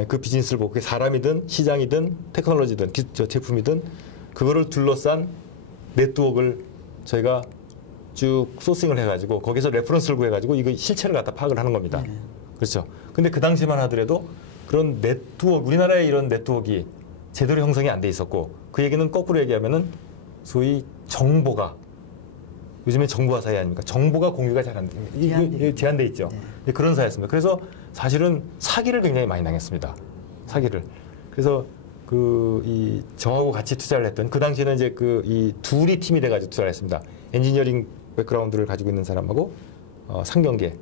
그 비즈니스를 보고 그게 사람이든 시장이든 테크놀로지든 제품이든 그거를 둘러싼 네트워크를 저희가 쭉 소싱을 해가지고 거기서 레퍼런스를 구해가지고 이거 실체를 갖다 파악을 하는 겁니다. 그렇죠. 근데 그 당시만 하더라도 그런 네트워크, 우리나라의 이런 네트워크가 제대로 형성이 안 돼 있었고 그 얘기는 거꾸로 얘기하면은 소위 정보가 요즘에 정보화 사회 아닙니까? 정보가 공유가 잘 안 돼. 제한돼 있죠. 그런 사회였습니다. 그래서 사실은 사기를 굉장히 많이 당했습니다. 사기를. 그래서 이 저하고 같이 투자를 했던 그 당시에는 이제 이 둘이 팀이 돼가지고 투자를 했습니다. 엔지니어링 백그라운드를 가지고 있는 사람하고 상경계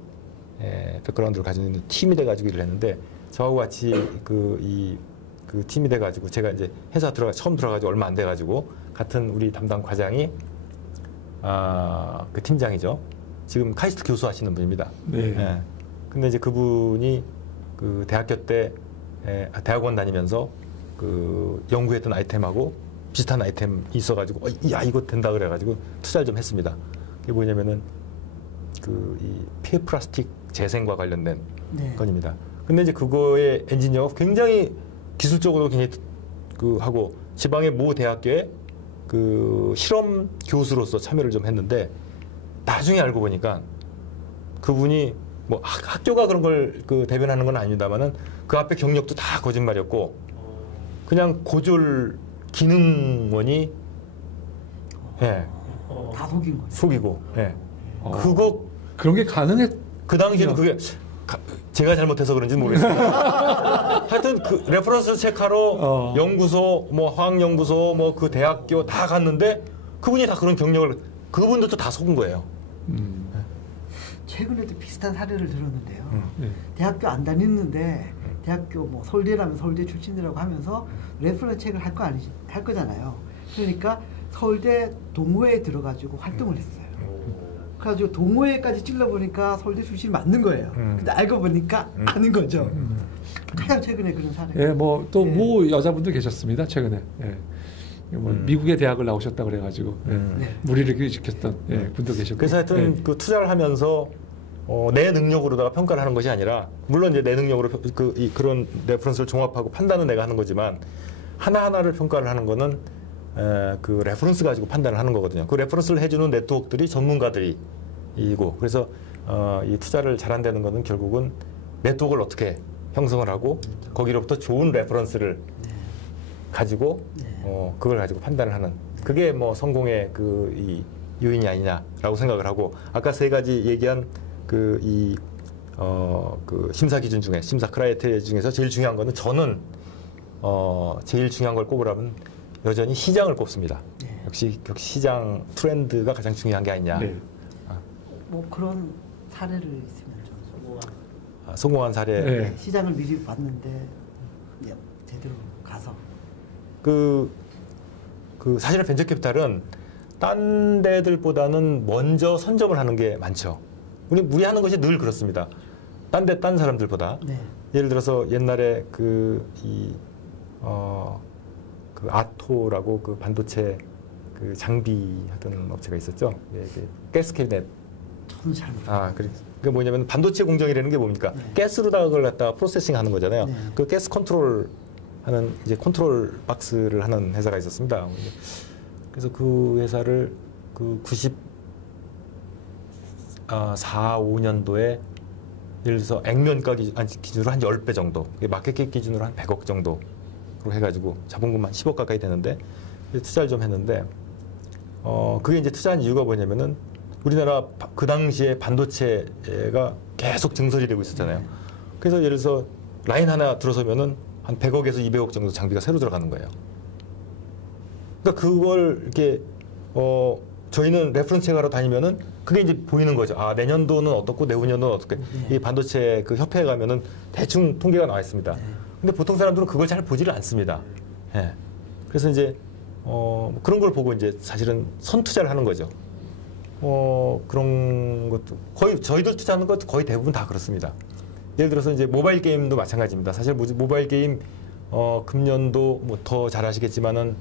백그라운드를 가지고 있는 팀이 돼가지고 일을 했는데 저하고 같이 그 팀이 돼가지고 제가 이제 회사 처음 들어가지고 얼마 안 돼가지고 같은 우리 담당 과장이 그 팀장이죠. 지금 카이스트 교수 하시는 분입니다. 근데 이제 그분이 그 대학교 때 대학원 다니면서 그 연구했던 아이템하고 비슷한 아이템이 있어가지고 야 이거 된다 그래가지고 투자를 좀 했습니다. 그게 뭐냐면은 이 폐플라스틱 재생과 관련된 건입니다. 근데 이제 그거의 엔지니어가 굉장히 기술적으로 굉장히 하고 지방의 모 대학교에 그 실험 교수로서 참여를 좀 했는데 나중에 알고 보니까 그분이 뭐 학교가 그런 걸 대변하는 건 아닙니다만은 그 앞에 경력도 다 거짓말이었고 그냥 고졸 기능원이 다 속인 거예요. 속이고 그런 게 가능했. 그 당시에는 그게 제가 잘못해서 그런지는 모르겠습니다. 하여튼 그 레퍼런스 체크하러 연구소, 뭐 화학연구소, 뭐 그 대학교 다 갔는데 그분이 다 그런 경력을 그분들도 다 속은 거예요. 최근에도 비슷한 사례를 들었는데요. 대학교 안 다녔는데 대학교 뭐 서울대라면 서울대 출신이라고 하면서 레퍼런스 체크를 할 거잖아요. 그러니까 서울대 동호회에 들어가지고 활동을 했어요. 그래가지고 동호회까지 찔러보니까 서울대 출신이 맞는 거예요. 근데 알고 보니까 아닌 거죠. 가장 최근에 그런 사례. 뭐 또 모 여자분도 계셨습니다. 최근에. 뭐 미국의 대학을 나오셨다 그래가지고 무리를 일으켰던 분도 계셨고. 그래서 하여튼 그 투자를 하면서 내 능력으로다가 평가를 하는 것이 아니라 물론 이제 내 능력으로 그런 레퍼런스를 종합하고 판단은 내가 하는 거지만 하나하나를 평가를 하는 거는 그 레퍼런스 가지고 판단을 하는 거거든요. 그 레퍼런스를 해주는 네트워크들이 전문가들이고 그래서 이 투자를 잘한다는 거는 결국은 네트워크를 어떻게 형성을 하고 거기로부터 좋은 레퍼런스를 가지고 그걸 가지고 판단을 하는 그게 뭐 성공의 이 요인이 아니냐라고 생각을 하고 아까 세 가지 얘기한 그 심사 기준 중에 심사 크라이테리아 중에서 제일 중요한 거는 저는 제일 중요한 걸 꼽으라면 여전히 시장을 꼽습니다. 역시 시장 트렌드가 가장 중요한 게 아니냐. 뭐 그런 사례를 있으면 좀 성공한 사례. 시장을 미리 봤는데 제대로 가서. 사실은 벤처캐피탈은 딴 데들보다는 먼저 선점을 하는 게 많죠. 우리 하는 것이 늘 그렇습니다. 딴 사람들보다. 예를 들어서 옛날에 아토라고 그 반도체 그 장비 하던 업체가 있었죠. 가스 캐비넷. 저는 잘 모르겠어요. 그게 뭐냐면 반도체 공정이라는 게 뭡니까? 가스로다가 그걸 갖다가 프로세싱 하는 거잖아요. 그 가스 컨트롤 하는 이제 컨트롤 박스를 하는 회사가 있었습니다. 그래서 그 회사를 그 94, 5년도에 예를 들어서 액면가 기준으로 한 10배 정도, 마켓캡 기준으로 한 100억 정도 해가지고 자본금만 10억 가까이 되는데 투자를 좀 했는데 그게 이제 투자한 이유가 뭐냐면은 우리나라 그 당시에 반도체가 계속 증설이 되고 있었잖아요. 그래서 예를 들어서 라인 하나 들어서면은 한 100억에서 200억 정도 장비가 새로 들어가는 거예요. 그러니까 그걸 이렇게 저희는 레퍼런스 체크하러 다니면은 그게 이제 보이는 거죠. 아, 내년도는 어떻고 내후년도는 어떻게. 이 반도체 그 협회에 가면은 대충 통계가 나와 있습니다. 근데 보통 사람들은 그걸 잘 보지를 않습니다. 예. 그래서 이제 그런 걸 보고 이제 사실은 선투자를 하는 거죠. 그런 것도 거의 저희들 투자하는 것도 거의 대부분 다 그렇습니다. 예를 들어서 이제 모바일 게임도 마찬가지입니다. 사실 모바일 게임 금년도 뭐 더 잘하시겠지만은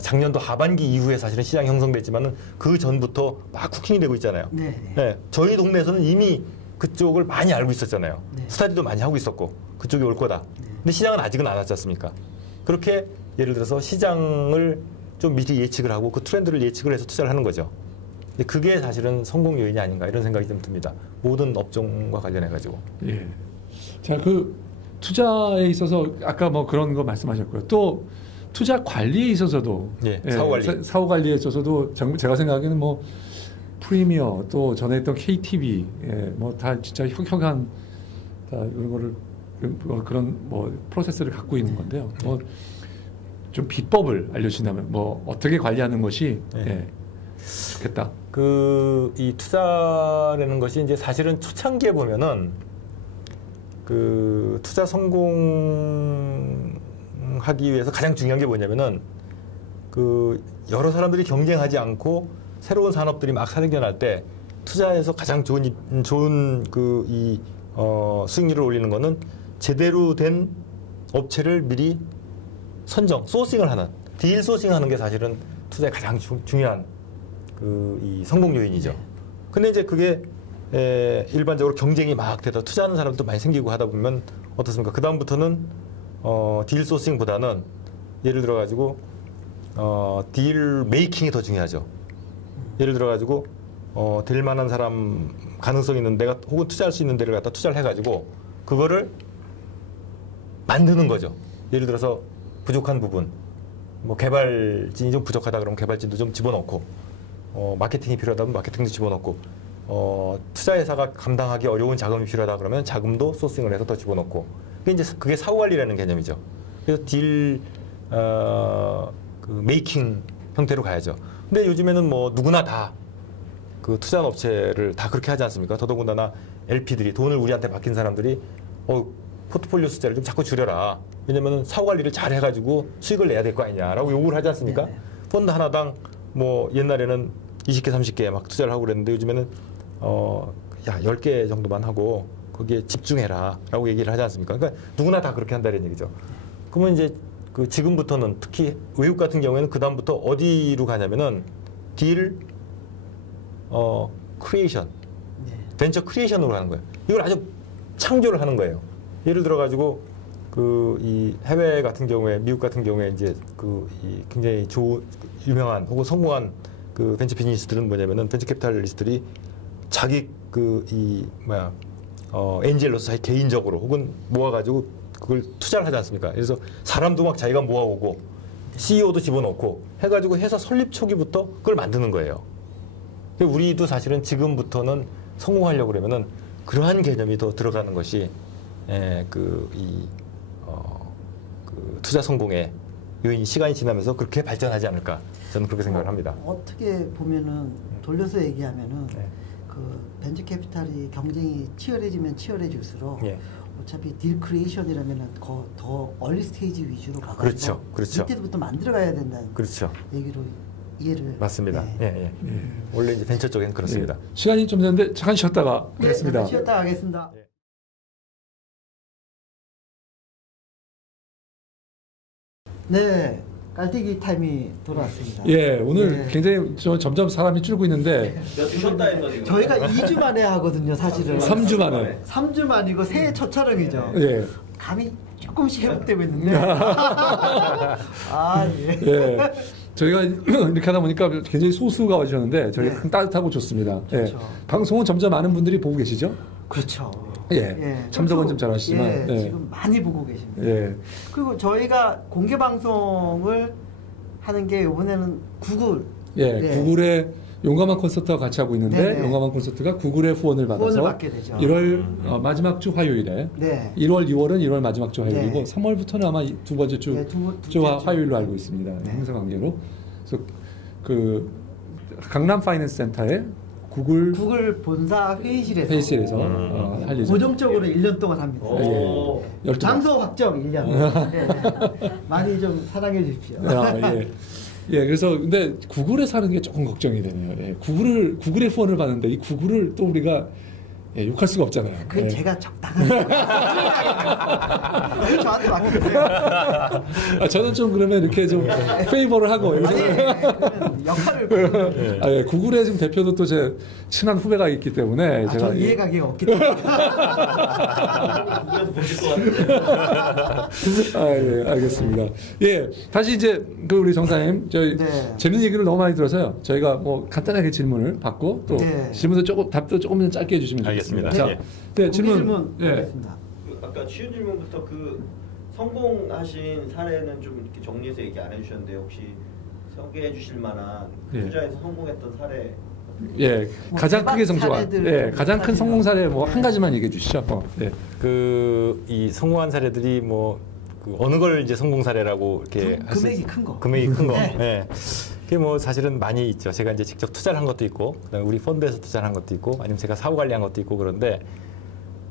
작년도 하반기 이후에 사실은 시장이 형성됐지만은 그 전부터 막 쿠킹이 되고 있잖아요. 네, 저희 동네에서는 이미 그쪽을 많이 알고 있었잖아요. 스타디도 많이 하고 있었고 그쪽이 올 거다. 근데 시장은 아직은 안 왔지 않습니까? 그렇게 예를 들어서 시장을 좀 미리 예측을 하고 그 트렌드를 예측을 해서 투자를 하는 거죠. 근데 그게 사실은 성공 요인이 아닌가 이런 생각이 좀 듭니다. 모든 업종과 관련해 가지고. 예. 자, 그 투자에 있어서 아까 뭐 그런 거 말씀하셨고요. 또 투자 관리에 있어서도 사후 관리에 있어서도 제가 생각하기에는 뭐 프리미어 또 전에 했던 KTB 뭐 다 진짜 혁혁한 다 이런 거를 그런 뭐 프로세스를 갖고 있는 건데요. 뭐 좀 비법을 알려주신다면 뭐 어떻게 관리하는 것이 좋겠다. 이 투자라는 것이 이제 사실은 초창기에 보면은 그 투자 성공하기 위해서 가장 중요한 게 뭐냐면은 그 여러 사람들이 경쟁하지 않고 새로운 산업들이 막 생겨날 때 투자에서 가장 좋은 수익률을 올리는 거는 제대로 된 업체를 미리 선정, 소싱을 하는, 딜 소싱하는 게 사실은 투자의 가장 중요한 이 성공 요인이죠. 근데 이제 그게 일반적으로 경쟁이 막 돼서 투자하는 사람도 많이 생기고 하다 보면 어떻습니까? 그 다음부터는 딜 소싱보다는 예를 들어 가지고 딜 메이킹이 더 중요하죠. 예를 들어 가지고 될 만한 사람, 가능성 있는 데가 혹은 투자할 수 있는 데를 갖다 투자를 해가지고 그거를 만드는 거죠. 예를 들어서 부족한 부분, 뭐 개발진이 좀 부족하다 그러면 개발진도 좀 집어넣고, 마케팅이 필요하다면 마케팅도 집어넣고, 투자회사가 감당하기 어려운 자금이 필요하다 그러면 자금도 소싱을 해서 더 집어넣고, 그게 사후 관리라는 개념이죠. 그래서 딜 메이킹 형태로 가야죠. 근데 요즘에는 뭐 누구나 다 그 투자한 업체를 다 그렇게 하지 않습니까? 더더군다나 LP들이 돈을 우리한테 맡긴 사람들이 포트폴리오 숫자를 좀 자꾸 줄여라. 왜냐면은 사후 관리를 잘 해가지고 수익을 내야 될 거 아니냐라고 요구를 하지 않습니까? 펀드 하나당 뭐 옛날에는 20개, 30개 막 투자를 하고 그랬는데 요즘에는 10개 정도만 하고 거기에 집중해라라고 얘기를 하지 않습니까? 그러니까 누구나 다 그렇게 한다는 얘기죠. 그러면 이제 지금부터는 특히 외국 같은 경우에는 그 다음부터 어디로 가냐면은 딜 크리에이션, 벤처 크리에이션으로 가는 거예요. 이걸 아주 창조를 하는 거예요. 예를 들어 가지고 이 해외 같은 경우에 미국 같은 경우에 이제 이 굉장히 유명한 혹은 성공한 벤처 비즈니스들은 뭐냐면은 벤처 캐피탈리스트들이 자기 엔젤로서 자기 개인적으로 혹은 모아가지고 그걸 투자를 하지 않습니까? 그래서 사람도 막 자기가 모아오고 CEO도 집어넣고 해가지고 회사 설립 초기부터 그걸 만드는 거예요. 우리도 사실은 지금부터는 성공하려고 그러면은 그러한 개념이 더 들어가는 것이 투자 성공의 요인, 시간이 지나면서 그렇게 발전하지 않을까 저는 그렇게 생각을 합니다. 어떻게 보면은 돌려서 얘기하면은 벤처 캐피탈이 경쟁이 치열해지면 치열해질수록 어차피 딜 크리에이션이라면은 더 얼리 스테이지 위주로 가가지고 그렇죠. 이때부터 만들어가야 된다는 얘기로 이해를. 맞습니다. 원래 이제 벤처 쪽에는 그렇습니다. 시간이 좀 됐는데 잠깐 쉬었다가 하겠습니다. 잠깐 쉬었다가 하겠습니다. 네, 깔때기 타임이 돌아왔습니다. 오늘 굉장히 점점 사람이 줄고 있는데 쉬었다 해서 지금 저희가 2주 만에 하거든요, 사실은. 3주 만에. 3주 만이고 새해 첫 촬영이죠. 감이 조금씩 회복되고 있는데. 저희가 이렇게 하다 보니까 굉장히 소수가 와주셨는데 저희가 따뜻하고 좋습니다. 그렇죠. 방송은 점점 많은 분들이 보고 계시죠? 그렇죠. 참석은 좀 잘하시지만 지금 많이 보고 계십니다. 그리고 저희가 공개 방송을 하는 게 이번에는 구글. 구글에 용감한 콘서트와 같이 하고 있는데 네네. 용감한 콘서트가 구글의 후원을 받아서 1월 마지막 주 화요일에 네. 1월, 2월은 1월 마지막 주 화요일이고 네. 3월부터는 아마 두 번째 주 네, 주와 화요일로 알고 있습니다. 네. 행사 관계로. 그래서 그 강남 파이낸스 센터에 구글 본사 회의실에서 할 예정. 고정적으로 1년 동안 합니다. 예. 장소 확정 1년. 예. 많이 좀 사랑해 주십시오. 예, 그래서 근데 구글에 사는 게 조금 걱정이 되네요. 예, 구글의 후원을 받는데 이 구글을 또 우리가 욕할 수가 없잖아요. 그게 제가 적당한. 왜 저한테 맡기세요? 저는 좀 그러면 이렇게 좀 페이버를 하고 역할을. 예, 구글의 지금 대표도 또 제 친한 후배가 있기 때문에 제가 이해가기가 없기 때문에. 예, 알겠습니다. 예, 다시 이제 그 우리 정사님 저희 재밌는 얘기를 너무 많이 들어서요. 저희가 뭐 간단하게 질문을 받고 또 질문도 답도 조금 짧게 해주시면 좋겠습니다. 알겠습니다. 자, 질문. 하겠습니다. 아까 쉬운 질문부터 그 성공하신 사례는 좀 이렇게 정리해서 얘기 안 해주셨는데 혹시 소개해 주실 만한 투자에서 성공했던 사례? 예, 가장 크게 성공한, 가장 큰 성공 사례 뭐 한 가지만 얘기해 주시죠. 이 성공한 사례들이 그 어느 걸 이제 성공 사례라고 이렇게 금액이 큰 거. 금액이 큰 거. 네. 그게 뭐 사실은 많이 있죠. 제가 이제 직접 투자를 한 것도 있고, 그다음에 우리 펀드에서 투자를 한 것도 있고, 아니면 제가 사후 관리한 것도 있고 그런데,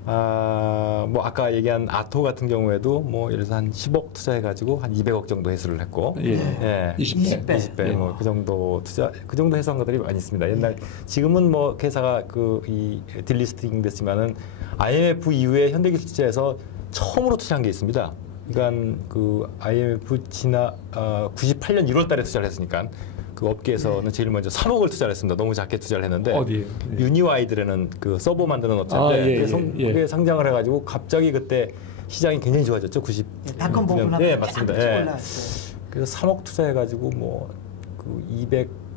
뭐 아까 얘기한 아토 같은 경우에도 뭐 예를 들어서 한 10억 투자해가지고 한 200억 정도 회수를 했고, 20배 뭐 그 정도 그 정도 회수한 것들이 많이 있습니다. 옛날 지금은 뭐 회사가 이 딜리스팅 됐지만은 IMF 이후에 현대기술투자에서 처음으로 투자한 게 있습니다. 그러니까 그 IMF 지나 98년 1월달에 투자를 했으니까 그 업계에서는 제일 먼저 3억을 투자를 했습니다. 너무 작게 투자를 했는데 어디에? 유니와이드라는 그 서버 만드는 업체인데 그게 상장을 해가지고 갑자기 그때 시장이 굉장히 좋아졌죠. 90닷컴 부분 네, 맞습니다. 그래서 3억 투자해가지고 뭐 그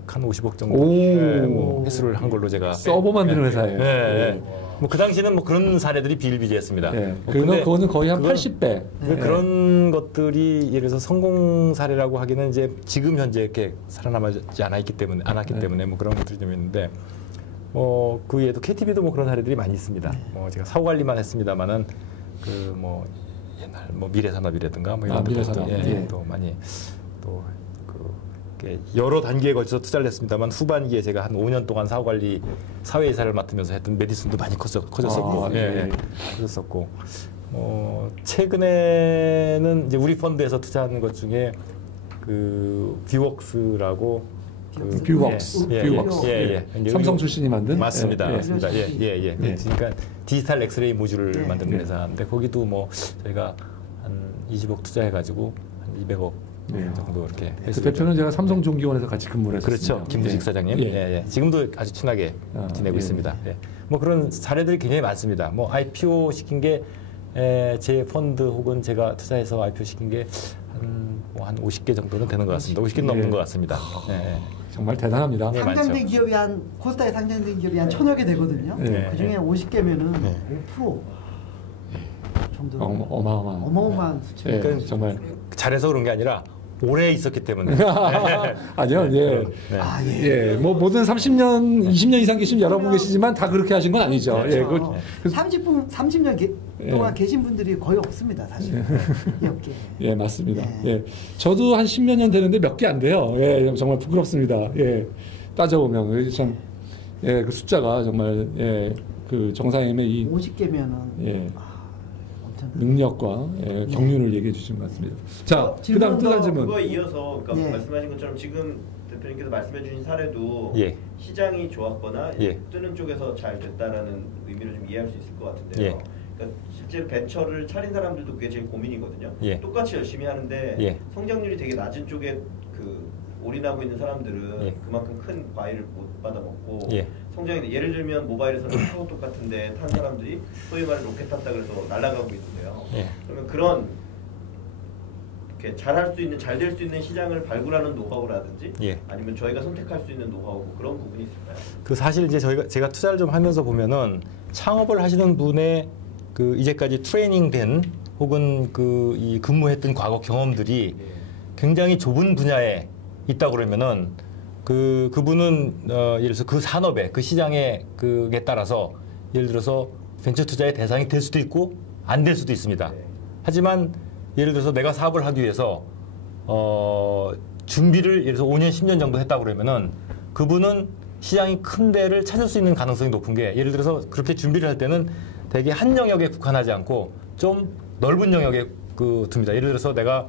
250억 정도 뭐 회수를 한 걸로 제가 서버 만드는 회사예요. 뭐 그 당시는 뭐 그런 사례들이 비일비재했습니다. 그거는 거의 한 80배. 그런 것들이 예를 들어서 성공 사례라고 하기는 이제 지금 현재 이렇게 살아남지 않았기 때문에 뭐 그런 것들이 좀 있는데 그 외에도 KTB도 뭐 그런 사례들이 많이 있습니다. 뭐 제가 사후 관리만 했습니다만은 그 뭐 옛날 뭐 미래산업이라든가 뭐 이런 미래산업 또 많이 또 여러 단계에 걸쳐서 투자를 했습니다만 후반기에 제가 한 5년 동안 사후관리 사회이사를 맡으면서 했던 메디슨도 많이 커졌었고 커졌었고 최근에는 이제 우리 펀드에서 투자하는 것 중에 그 뷰웍스라고 뷰웍스 삼성 출신이 만든 맞습니다. 그러니까 디지털 엑스레이 모듈을 만드는 회사인데 거기도 뭐 저희가 한 20억 투자해가지고 한 200억 정도 이렇게. 그 대표는 제가 삼성종기원에서 같이 근무를 했습니다. 그렇죠, 김부식 사장님. 지금도 아주 친하게 지내고 있습니다. 뭐 그런 사례들이 굉장히 많습니다. 뭐 IPO 시킨 게 제 펀드 혹은 제가 투자해서 IPO 시킨 게 한 50개 정도는 되는 것 같습니다. 50개 넘는 것 같습니다. 정말 대단합니다. 상장된 기업이 코스닥에 상장된 기업이 한 1000여 개 되거든요. 그 중에 50개면은 5% 정도 어마어마한 수치. 그러니까 정말 잘해서 그런 게 아니라 오래 있었기 때문에. 아니요, 뭐 모든 30년, 20년 이상 계신 여러분 계시지만 다 그렇게 하신 건 아니죠. 그렇죠. 30년 동안 계신 분들이 거의 없습니다, 사실. 맞습니다. 저도 한 10몇 년 되는데 몇 개 안 돼요. 정말 부끄럽습니다. 따져보면 참, 그 숫자가 정말 그 정사님의 이 50개면은. 능력과 경륜을 얘기해 주신 것 같습니다. 자, 그다음 또 다른 질문. 그거에 이어서 말씀하신 것처럼 지금 대표님께서 말씀해 주신 사례도 시장이 좋았거나 뜨는 쪽에서 잘 됐다라는 의미로 좀 이해할 수 있을 것 같은데요. 그러니까 실제 벤처를 차린 사람들도 그게 제일 고민이거든요. 똑같이 열심히 하는데 성장률이 되게 낮은 쪽에 올인하고 있는 사람들은 그만큼 큰 과일을 못 받아먹고 성장이 예를 들면 모바일에서는 타고 똑같은데 탄 사람들이 소위 말해 로켓 탔다 그래서 날아가고 있는데요. 그러면 그런 이렇게 잘할 수 있는 잘 될 수 있는 시장을 발굴하는 노하우라든지 아니면 저희가 선택할 수 있는 노하우 뭐 그런 부분이 있을까요? 그 사실 이제 제가 투자를 좀 하면서 보면은 창업을 하시는 분의 그 이제까지 트레이닝된 혹은 이 근무했던 과거 경험들이 굉장히 좁은 분야에 있다 그러면은 그분은 예를 들어서 그 산업에 그 시장에 그에 따라서 예를 들어서 벤처 투자의 대상이 될 수도 있고 안 될 수도 있습니다. 하지만 예를 들어서 내가 사업을 하기 위해서 준비를 예를 들어서 5년, 10년 정도 했다고 그러면은 그분은 시장이 큰 데를 찾을 수 있는 가능성이 높은 게 예를 들어서 그렇게 준비를 할 때는 되게 한 영역에 국한하지 않고 좀 넓은 영역에 둡니다. 예를 들어서 내가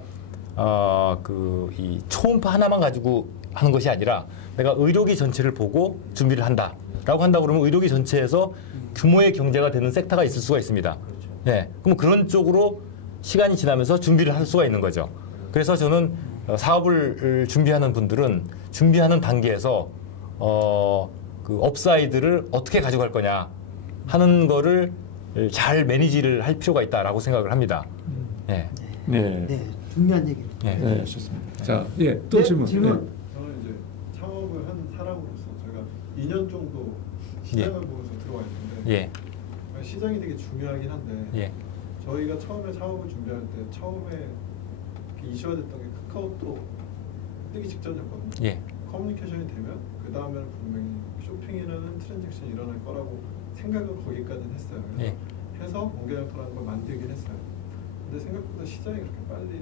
이 초음파 하나만 가지고 하는 것이 아니라 내가 의료기 전체를 보고 준비를 한다라고 그러면 의료기 전체에서 규모의 경제가 되는 섹터가 있을 수가 있습니다. 네, 그럼 그런 쪽으로 시간이 지나면서 준비를 할 수가 있는 거죠. 그래서 저는 사업을 준비하는 분들은 준비하는 단계에서 그 업사이드를 어떻게 가져갈 거냐 하는 거를 잘 매니지를 할 필요가 있다라고 생각을 합니다. 네. 네. 네. 중요한 얘기입니다. 네, 네, 좋습니다. 자, 예, 또 질문. 저는 이제 창업을 한 사람으로서 제가 2년 정도 시장을 보면서 들어와 있는데 시장이 되게 중요하긴 한데 저희가 처음에 사업을 준비할 때 처음에 이슈가 됐던 게 카카오톡 뜨기 직전이었거든요. 커뮤니케이션이 되면 그 다음에는 분명히 쇼핑이라는 트랜잭션이 일어날 거라고 생각을 거기까지는 했어요. 그래서 해서 공개형토라는 걸 만들긴 했어요. 근데 생각보다 시장이 그렇게 빨리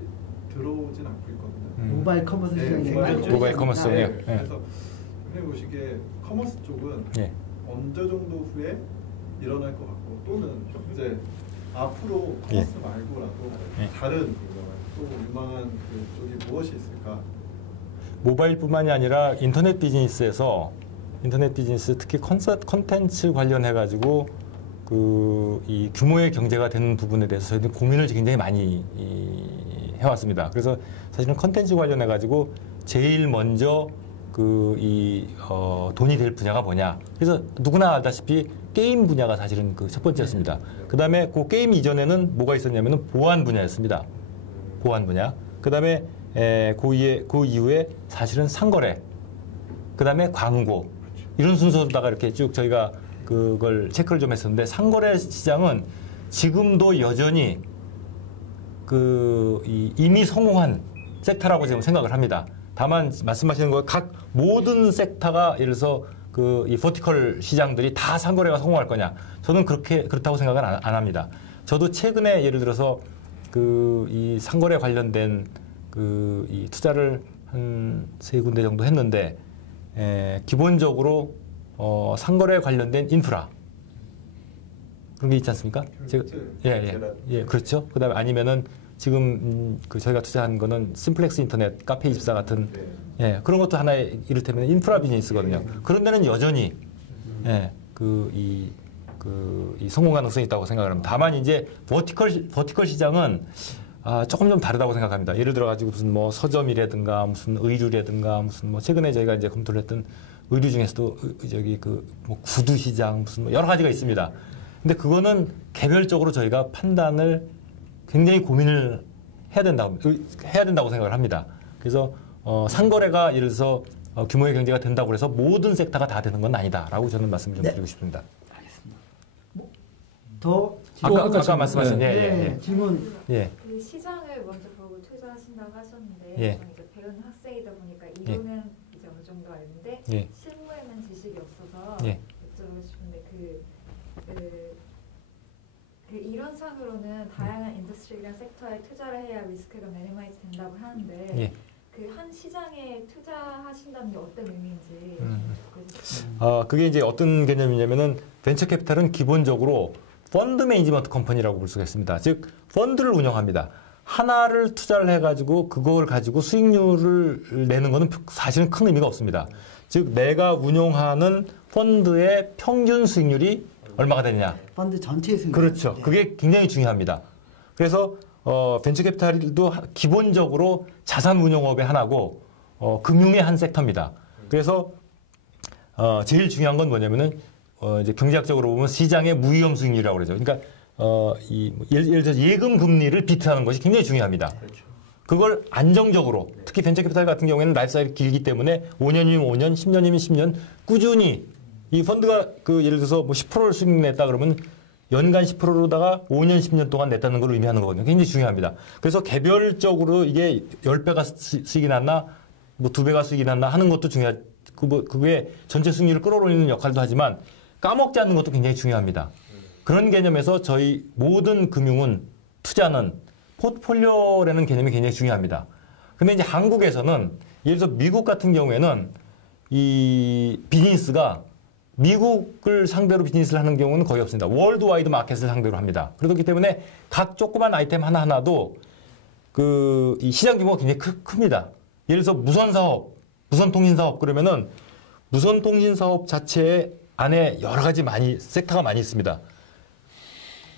들어오진 않고 있거든요. 모바일 커머스 시장이 모바일 커머스요. 그래서 선생님 보시기에 커머스 쪽은 언제 정도 후에 일어날 것 같고 또는 이제 앞으로 커머스 말고라도 다른 또 유망한 그 쪽이 무엇이 있을까? 모바일뿐만이 아니라 인터넷 비즈니스에서 인터넷 비즈니스 특히 콘텐츠 관련해 가지고 이 규모의 경제가 되는 부분에 대해서 저희들 고민을 굉장히 많이 해왔습니다. 그래서 사실은 콘텐츠 관련해 가지고 제일 먼저 돈이 될 분야가 뭐냐. 그래서 누구나 알다시피 게임 분야가 사실은 그 첫 번째였습니다. 그 다음에 그 게임 이전에는 뭐가 있었냐면은 보안 분야였습니다. 보안 분야. 그 다음에 그 이후에 사실은 상거래. 그 다음에 광고. 이런 순서로다가 이렇게 쭉 저희가 그걸 체크를 좀 했었는데 상거래 시장은 지금도 여전히 이미 성공한 섹터라고 지금 생각을 합니다. 다만 말씀하시는 거 각 모든 섹터가 예를 들어서 이 버티컬 시장들이 다 상거래가 성공할 거냐? 저는 그렇다고 생각은 안 합니다. 저도 최근에 예를 들어서 이 상거래 관련된 이 투자를 한 3군데 정도 했는데 기본적으로 상거래 관련된 인프라 그런 게 있지 않습니까? 그렇죠. 그다음에 아니면은 지금 저희가 투자한 거는 심플렉스 인터넷, 카페24 같은 그런 것도 하나의 이를테면 인프라 비즈니스거든요. 그런 데는 여전히 이 성공 가능성이 있다고 생각을 합니다. 다만 이제 버티컬 시장은 조금 좀 다르다고 생각합니다. 예를 들어 가지고 무슨 뭐 서점이라든가 무슨 의류라든가 무슨 뭐 최근에 저희가 이제 검토를 했던 의류 중에서도 뭐 구두 시장 무슨 뭐 여러 가지가 있습니다. 근데 그거는 개별적으로 저희가 판단을 굉장히 고민을 해야 된다고 생각을 합니다. 그래서 상거래가 예를 들어서 규모의 경제가 된다고 해서 모든 섹터가 다 되는 건 아니다라고 저는 말씀을 좀 드리고 싶습니다. 알겠습니다. 더 아까 말씀하신 질문. 그 시장을 먼저 보고 투자하신다고 하셨는데 저는 이제 배우는 학생이다 보니까 이론은 이제 어느 정도 알는데 실무에는 지식이 없어서 여쭤보고 싶은데 그 이론상으로는 다양한 인더스트리랑 섹터에 투자를 해야 리스크가 미니마이즈 된다고 하는데 그 한 시장에 투자하신다는 게 어떤 의미인지 그게 이제 어떤 개념이냐면은 벤처 캐피탈은 기본적으로 펀드 매니지먼트 컴퍼니라고 볼 수가 있습니다. 즉 펀드를 운영합니다. 하나를 투자를 해가지고 그걸 가지고 수익률을 내는 것은 사실은 큰 의미가 없습니다. 즉 내가 운용하는 펀드의 평균 수익률이 얼마가 되느냐. 펀드 전체 수익률. 그렇죠. 그게 굉장히 중요합니다. 그래서 벤처 캐피탈도 기본적으로 자산 운용업의 하나고 금융의 한 섹터입니다. 그래서 제일 중요한 건 뭐냐면은 이제 경제학적으로 보면 시장의 무위험 수익률이라고 그러죠. 그러니까 예를 들어 예금 금리를 비트하는 것이 굉장히 중요합니다. 그걸 안정적으로 특히 벤처 캐피탈 같은 경우에는 라이프 사이클이 길기 때문에 5년이면 5년, 10년이면 10년 꾸준히 이 펀드가 예를 들어서 뭐 10%를 수익 냈다 그러면 연간 10%로다가 5년, 10년 동안 냈다는 걸 의미하는 거거든요. 굉장히 중요합니다. 그래서 개별적으로 이게 10배가 수익이 났나, 뭐 2배가 수익이 났나 하는 것도 그게 전체 승리를 끌어올리는 역할도 하지만 까먹지 않는 것도 굉장히 중요합니다. 그런 개념에서 저희 모든 금융은 투자는 포트폴리오라는 개념이 굉장히 중요합니다. 근데 이제 한국에서는 예를 들어 미국 같은 경우에는 이 비즈니스가 미국을 상대로 비즈니스를 하는 경우는 거의 없습니다. 월드와이드 마켓을 상대로 합니다. 그렇기 때문에 각 조그만 아이템 하나하나도 이 시장 규모가 굉장히 큽니다. 예를 들어서 무선사업, 무선통신사업 그러면은 무선통신사업 자체 안에 여러 가지 섹터가 많이 있습니다.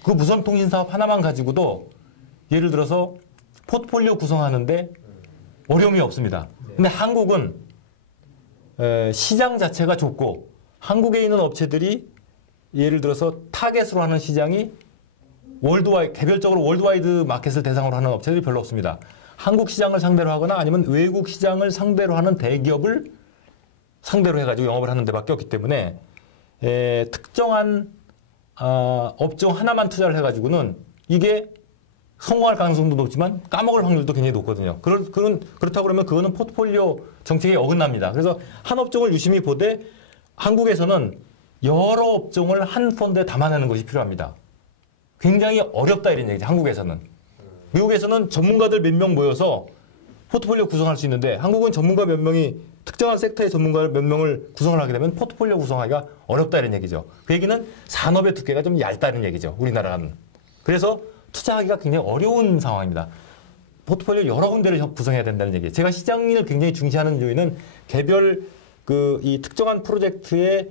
그 무선통신사업 하나만 가지고도 예를 들어서 포트폴리오 구성하는데 어려움이 없습니다. 근데 한국은 시장 자체가 좁고 한국에 있는 업체들이 예를 들어서 타겟으로 하는 시장이 개별적으로 월드와이드 마켓을 대상으로 하는 업체들이 별로 없습니다. 한국 시장을 상대로 하거나 아니면 외국 시장을 상대로 하는 대기업을 상대로 해가지고 영업을 하는 데밖에 없기 때문에 특정한 업종 하나만 투자를 해가지고는 이게 성공할 가능성도 높지만 까먹을 확률도 굉장히 높거든요. 그렇다고 그러면 그거는 포트폴리오 정책에 어긋납니다. 그래서 한 업종을 유심히 보되 한국에서는 여러 업종을 한 펀드에 담아내는 것이 필요합니다. 굉장히 어렵다 이런 얘기죠. 한국에서는. 미국에서는 전문가들 몇 명 모여서 포트폴리오 구성할 수 있는데 한국은 전문가 몇 명이 특정한 섹터의 전문가 몇 명을 구성을 하게 되면 포트폴리오 구성하기가 어렵다 이런 얘기죠. 그 얘기는 산업의 두께가 좀 얇다는 얘기죠. 우리나라는. 그래서 투자하기가 굉장히 어려운 상황입니다. 포트폴리오 여러 군데를 구성해야 된다는 얘기예요. 제가 시장을 굉장히 중시하는 이유는 개별 이 특정한 프로젝트의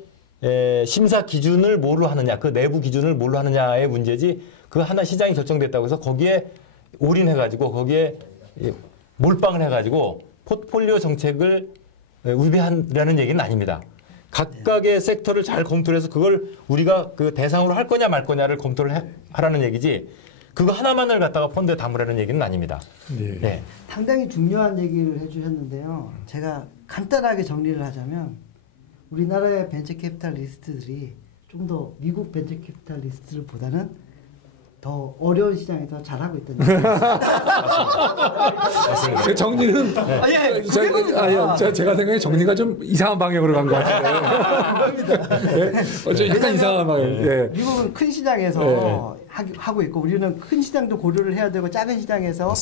심사 기준을 뭘로 하느냐, 그 내부 기준을 뭘로 하느냐의 문제지 그 하나 시장이 결정됐다고 해서 거기에 올인해가지고 거기에 몰빵을 해가지고 포트폴리오 정책을 위배하라는 얘기는 아닙니다. 각각의 섹터를 잘 검토를 해서 그걸 우리가 그 대상으로 할 거냐 말 거냐를 검토를 하라는 얘기지 그거 하나만을 갖다가 펀드에 담으라는 얘기는 아닙니다. 네. 네. 상당히 중요한 얘기를 해주셨는데요. 제가 간단하게 정리를 하자면 우리나라의 벤처 캐피탈리스트들이 좀 더 미국 벤처 캐피탈리스트들보다는 더 어려운 시장에서 잘하고 있다는 그 정리는 제가 생각에 정리가 좀 이상한 방향으로 간 것 같은데. 좀 약간 이상한 방향. 미국은 큰 시장에서 하고 있고 우리는 큰 시장도 고려를 해야 되고 작은 시장에서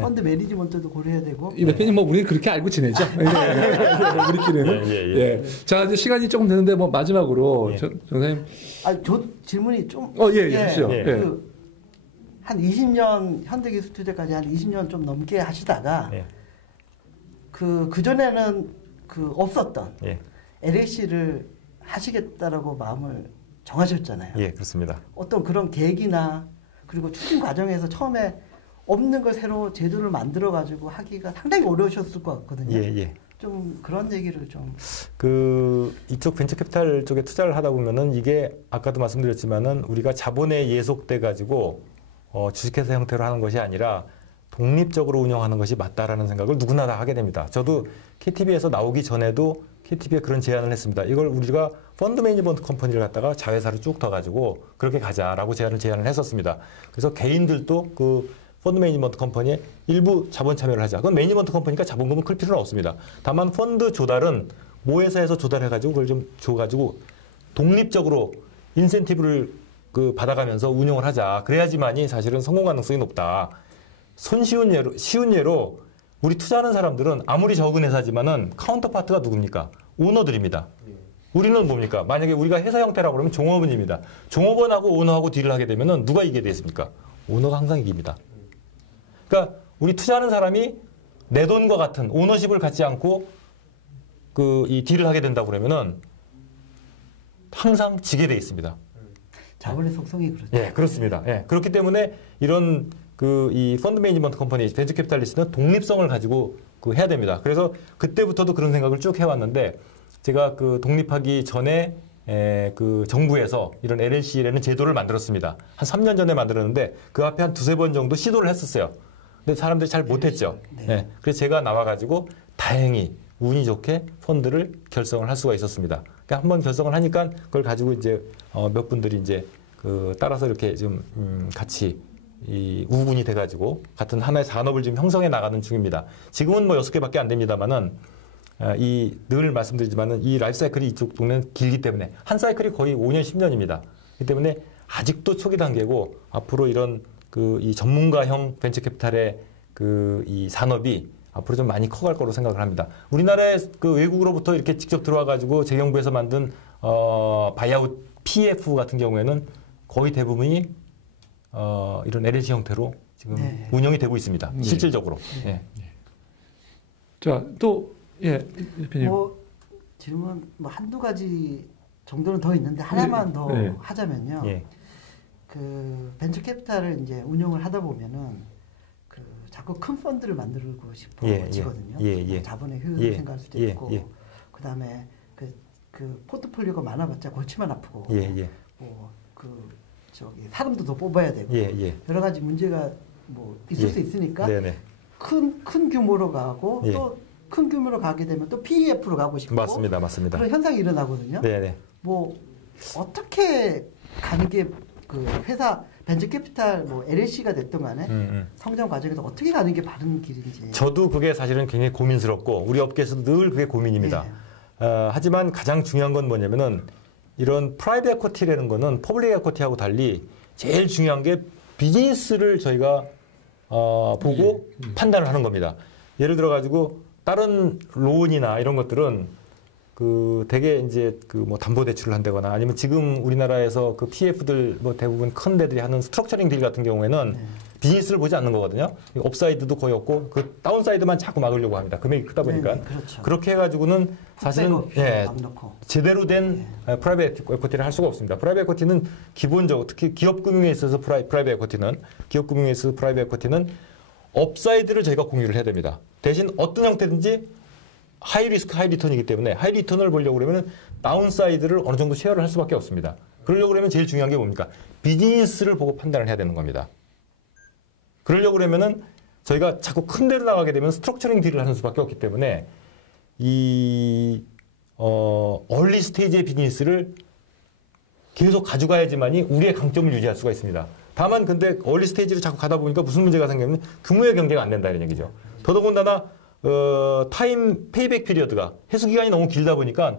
펀드 매니지먼트도 고려해야 되고. 이 대표님 우리는 그렇게 알고 지내죠. 우리끼리는. 자 이제 시간이 조금 되는데 마지막으로 정사님. 저 질문이 좀. 하시죠. 한 20년 현대기술투자까지 한 20년 좀 넘게 하시다가 그전에는 없었던 LAC를 하시겠다라고 마음을 정하셨잖아요. 예, 그렇습니다. 어떤 그런 계기나 그리고 추진 과정에서 처음에 없는 걸 새로 제도를 만들어 가지고 하기가 상당히 어려우셨을 것 같거든요. 좀 그런 얘기를 좀. 이쪽 벤처 캐피탈 쪽에 투자를 하다 보면은 이게 아까도 말씀드렸지만은 우리가 자본에 예속돼 가지고 주식회사 형태로 하는 것이 아니라 독립적으로 운영하는 것이 맞다라는 생각을 누구나 다 하게 됩니다. 저도 KTB에서 나오기 전에도 KTB에 그런 제안을 했습니다. 이걸 우리가 펀드 매니지먼트 컴퍼니를 갖다가 자회사로 쭉 둬가지고 그렇게 가자라고 제안을 했었습니다. 그래서 개인들도 그 펀드 매니지먼트 컴퍼니에 일부 자본 참여를 하자. 그건 매니지먼트 컴퍼니니까 자본금은 클 필요는 없습니다. 다만 펀드 조달은 모회사에서 조달해가지고 그걸 좀 줘가지고 독립적으로 인센티브를 받아가면서 운영을 하자. 그래야지만이 사실은 성공 가능성이 높다. 쉬운 예로 우리 투자하는 사람들은 아무리 적은 회사지만은 카운터파트가 누굽니까? 오너들입니다. 우리는 뭡니까? 만약에 우리가 회사 형태라고 그러면 종업원입니다. 종업원하고 오너하고 딜을 하게 되면은 누가 이기게 되겠습니까? 오너가 항상 이깁니다. 그러니까 우리 투자하는 사람이 내 돈과 같은 오너십을 갖지 않고 이 딜을 하게 된다고 그러면은 항상 지게 돼 있습니다. 자본의 속성이 그렇죠. 예, 그렇습니다. 예, 그렇기 때문에 이런 이 펀드 매니지먼트 컴퍼니, 벤처 캐피탈리스트는 독립성을 가지고 해야 됩니다. 그래서 그때부터도 그런 생각을 쭉 해왔는데 제가 독립하기 전에 정부에서 이런 LLC라는 제도를 만들었습니다. 한 3년 전에 만들었는데 그 앞에 한 두세 번 정도 시도를 했었어요. 근데 사람들이 잘 못했죠. 네. 그래서 제가 나와가지고 다행히 운이 좋게 펀드를 결성을 할 수가 있었습니다. 그러니까 한번 결성을 하니까 그걸 가지고 이제 몇 분들이 이제 따라서 이렇게 좀 같이 우군이 돼가지고 같은 하나의 산업을 지금 형성해 나가는 중입니다. 지금은 6개밖에 안 됩니다만은 늘 말씀드리지만은 이 라이프 사이클이 이쪽 동네는 길기 때문에 한 사이클이 거의 5년, 10년입니다. 그렇기 때문에 아직도 초기 단계고 앞으로 이런 이 전문가형 벤처 캐피탈의 이 산업이 앞으로 좀 많이 커갈 거로 생각을 합니다. 우리나라에 외국으로부터 이렇게 직접 들어와가지고 재경부에서 만든 바이아웃 PF 같은 경우에는 거의 대부분이 이런 LLC 형태로 지금 운영이 되고 있습니다. 실질적으로. 자, 또 대표님. 질문 한두 가지 정도는 더 있는데 하나만 더 하자면요. 그 벤처 캐피탈을 이제 운영을 하다 보면은 자꾸 큰 펀드를 만들고 싶어지거든요. 자본의 효율을 생각할 수도 있고, 그 다음에 그 포트폴리오가 많아봤자 골치만 아프고, 사람도 더 뽑아야 되고, 여러 가지 문제가 있을 수 있으니까 큰 규모로 가고 또 큰 규모로 가게 되면 또 PEF로 가고 싶고, 맞습니다. 그런 현상이 일어나거든요. 어떻게 가는 게 회사 벤처 캐피탈 LLC가 됐든 간에 성장 과정에서 어떻게 가는 게 바른 길인지. 저도 그게 사실은 굉장히 고민스럽고 우리 업계에서도 늘 그게 고민입니다. 하지만 가장 중요한 건 뭐냐면은 이런 프라이빗 에쿼티라는 거는 퍼블릭 에쿼티하고 달리 제일 중요한 게 비즈니스를 저희가 보고 판단을 하는 겁니다. 예를 들어 가지고 다른 론이나 이런 것들은 되게 이제 담보 대출을 한다거나 아니면 지금 우리나라에서 PF들 대부분 큰 데들이 하는 스트럭처링 딜 같은 경우에는 비즈니스를 보지 않는 거거든요. 업사이드도 거의 없고 다운사이드만 자꾸 막으려고 합니다. 금액이 크다 보니까. 그렇죠. 그렇게 해가지고는 사실은 제대로 된 프라이빗 에쿼티를 할 수가 없습니다. 프라이빗 에쿼티는 기본적으로 특히 기업 금융에 있어서 프라이빗 에쿼티는 업사이드를 저희가 공유를 해야 됩니다. 대신 어떤 형태든지 하이 리스크, 하이 리턴이기 때문에 하이 리턴을 보려고 그러면 다운사이드를 어느 정도 쉐어를 할 수밖에 없습니다. 그러려고 그러면 제일 중요한 게 뭡니까? 비즈니스를 보고 판단을 해야 되는 겁니다. 그러려고 그러면은 저희가 자꾸 큰 데로 나가게 되면 스트럭처링 딜을 하는 수밖에 없기 때문에 얼리 스테이지의 비즈니스를 계속 가져가야지만이 우리의 강점을 유지할 수가 있습니다. 다만 근데 얼리 스테이지로 자꾸 가다 보니까 무슨 문제가 생기냐면 규모의 경제가 안 된다 이런 얘기죠. 더더군다나 타임 페이백 피리어드가 해수 기간이 너무 길다 보니까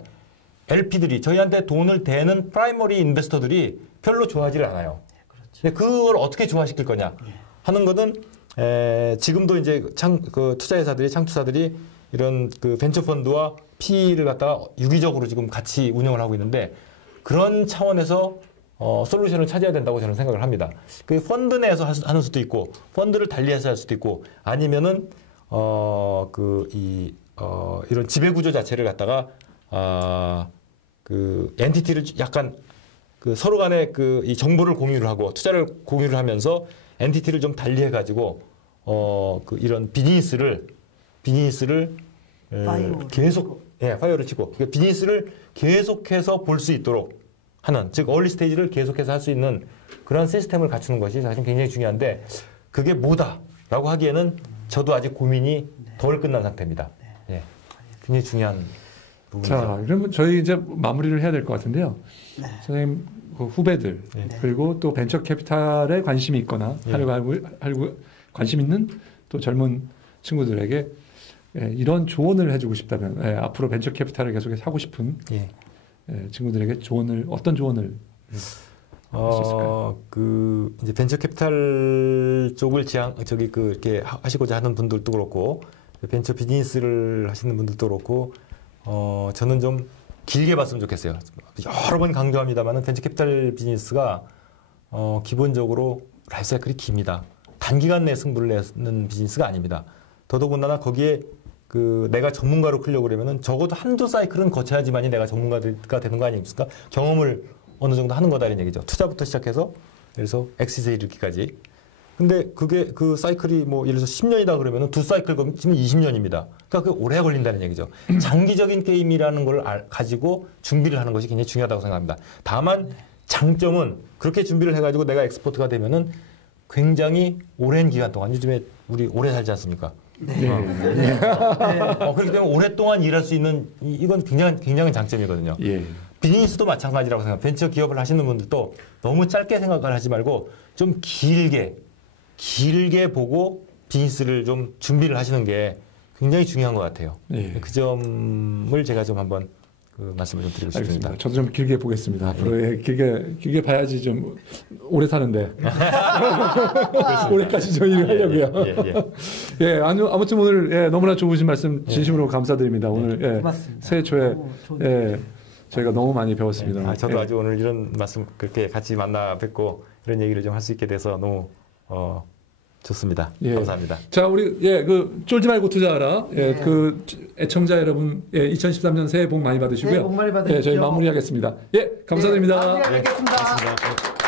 LP들이 저희한테 돈을 대는 프라이머리 인베스터들이 별로 좋아하지를 않아요. 근데 그걸 어떻게 좋아시킬 거냐 하는 것은 지금도 이제 투자회사들이 창투사들이 이런 벤처 펀드와 PE를 갖다가 유기적으로 지금 같이 운영을 하고 있는데 그런 차원에서 솔루션을 찾아야 된다고 저는 생각을 합니다. 펀드 내에서 하는 수도 있고 펀드를 달리해서 할 수도 있고 아니면은 이런 지배구조 자체를 갖다가, 엔티티를 약간, 서로 간에 이 정보를 공유를 하고, 투자를 공유를 하면서 엔티티를 좀 달리해가지고, 이런 비즈니스를 계속, 파이어를 치고, 비즈니스를 계속해서 볼 수 있도록 하는, 즉, 얼리 스테이지를 계속해서 할 수 있는 그런 시스템을 갖추는 것이 사실 굉장히 중요한데, 그게 뭐다라고 하기에는 저도 아직 고민이 덜 끝난 상태입니다. 굉장히 중요한 부분이죠. 자, 그러면 저희 이제 마무리를 해야 될 것 같은데요. 선생님 후배들 그리고 또 벤처 캐피탈에 관심이 있거나 하려고 관심 있는 또 젊은 친구들에게 이런 조언을 해주고 싶다면 앞으로 벤처 캐피탈을 계속해서 하고 싶은 친구들에게 어떤 조언을 이제 벤처 캐피탈 쪽을 이렇게 하시고자 하는 분들도 그렇고, 벤처 비즈니스를 하시는 분들도 그렇고, 저는 좀 길게 봤으면 좋겠어요. 여러 번 강조합니다만은 벤처 캐피탈 비즈니스가, 기본적으로 라이프 사이클이 깁니다. 단기간 내에 승부를 내는 비즈니스가 아닙니다. 더더군다나 거기에 내가 전문가로 크려고 그러면은 적어도 한두 사이클은 거쳐야지만이 내가 전문가가 되는 거 아니겠습니까? 경험을 어느 정도 하는 거다 이런 얘기죠. 투자부터 시작해서 그래서 엑시트에 이르기까지. 근데 그게 사이클이 예를 들어서 10년이다 그러면은 두 사이클 거면 20년입니다. 그러니까 그게 오래 걸린다는 얘기죠. 장기적인 게임이라는 걸 가지고 준비를 하는 것이 굉장히 중요하다고 생각합니다. 다만 장점은 그렇게 준비를 해가지고 내가 엑스포트가 되면은 굉장히 오랜 기간 동안 요즘에 우리 오래 살지 않습니까? 그렇기 때문에 오랫동안 일할 수 있는 이건 굉장히 장점이거든요. 비즈니스도 마찬가지라고 생각합니다. 벤처 기업을 하시는 분들도 너무 짧게 생각을 하지 말고 좀 길게 보고 비즈니스를 좀 준비를 하시는 게 굉장히 중요한 것 같아요. 그 점을 제가 좀 한번 말씀을 좀 드리고 싶습니다. 알겠습니다. 저도 좀 길게 보겠습니다. 앞으로 길게 봐야지 좀 오래 사는데 올해까지 저 일을 하려고요. 아무튼 오늘 너무나 좋으신 말씀 진심으로 감사드립니다. 오늘 새해 초에 저희가 너무 많이 배웠습니다. 저도 아주 오늘 이런 말씀 그렇게 같이 만나 뵙고 이런 얘기를 좀 할 수 있게 돼서 너무 좋습니다. 감사합니다. 자, 우리 쫄지 말고 투자하라. 그 애청자 여러분, 2013년 새해 복 많이 받으시고요. 새해 복 많이 받으십시오. 저희 마무리하겠습니다. 감사드립니다. 마무리하겠습니다.